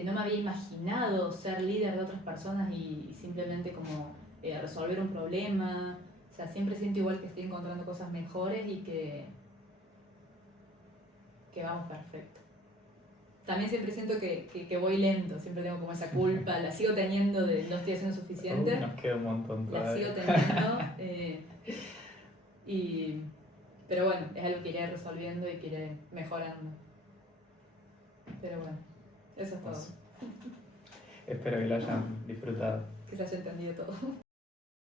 no me había imaginado ser líder de otras personas y simplemente como resolver un problema? O sea, siempre siento igual que estoy encontrando cosas mejores y que vamos perfecto. También siempre siento que voy lento, siempre tengo como esa culpa, la sigo teniendo de no estoy haciendo suficiente. Nos queda un montón todavía. La sigo teniendo. Pero bueno, es algo que iré resolviendo y que iré mejorando. Pero bueno, eso es todo. Espero que lo hayan disfrutado. Que se haya entendido todo.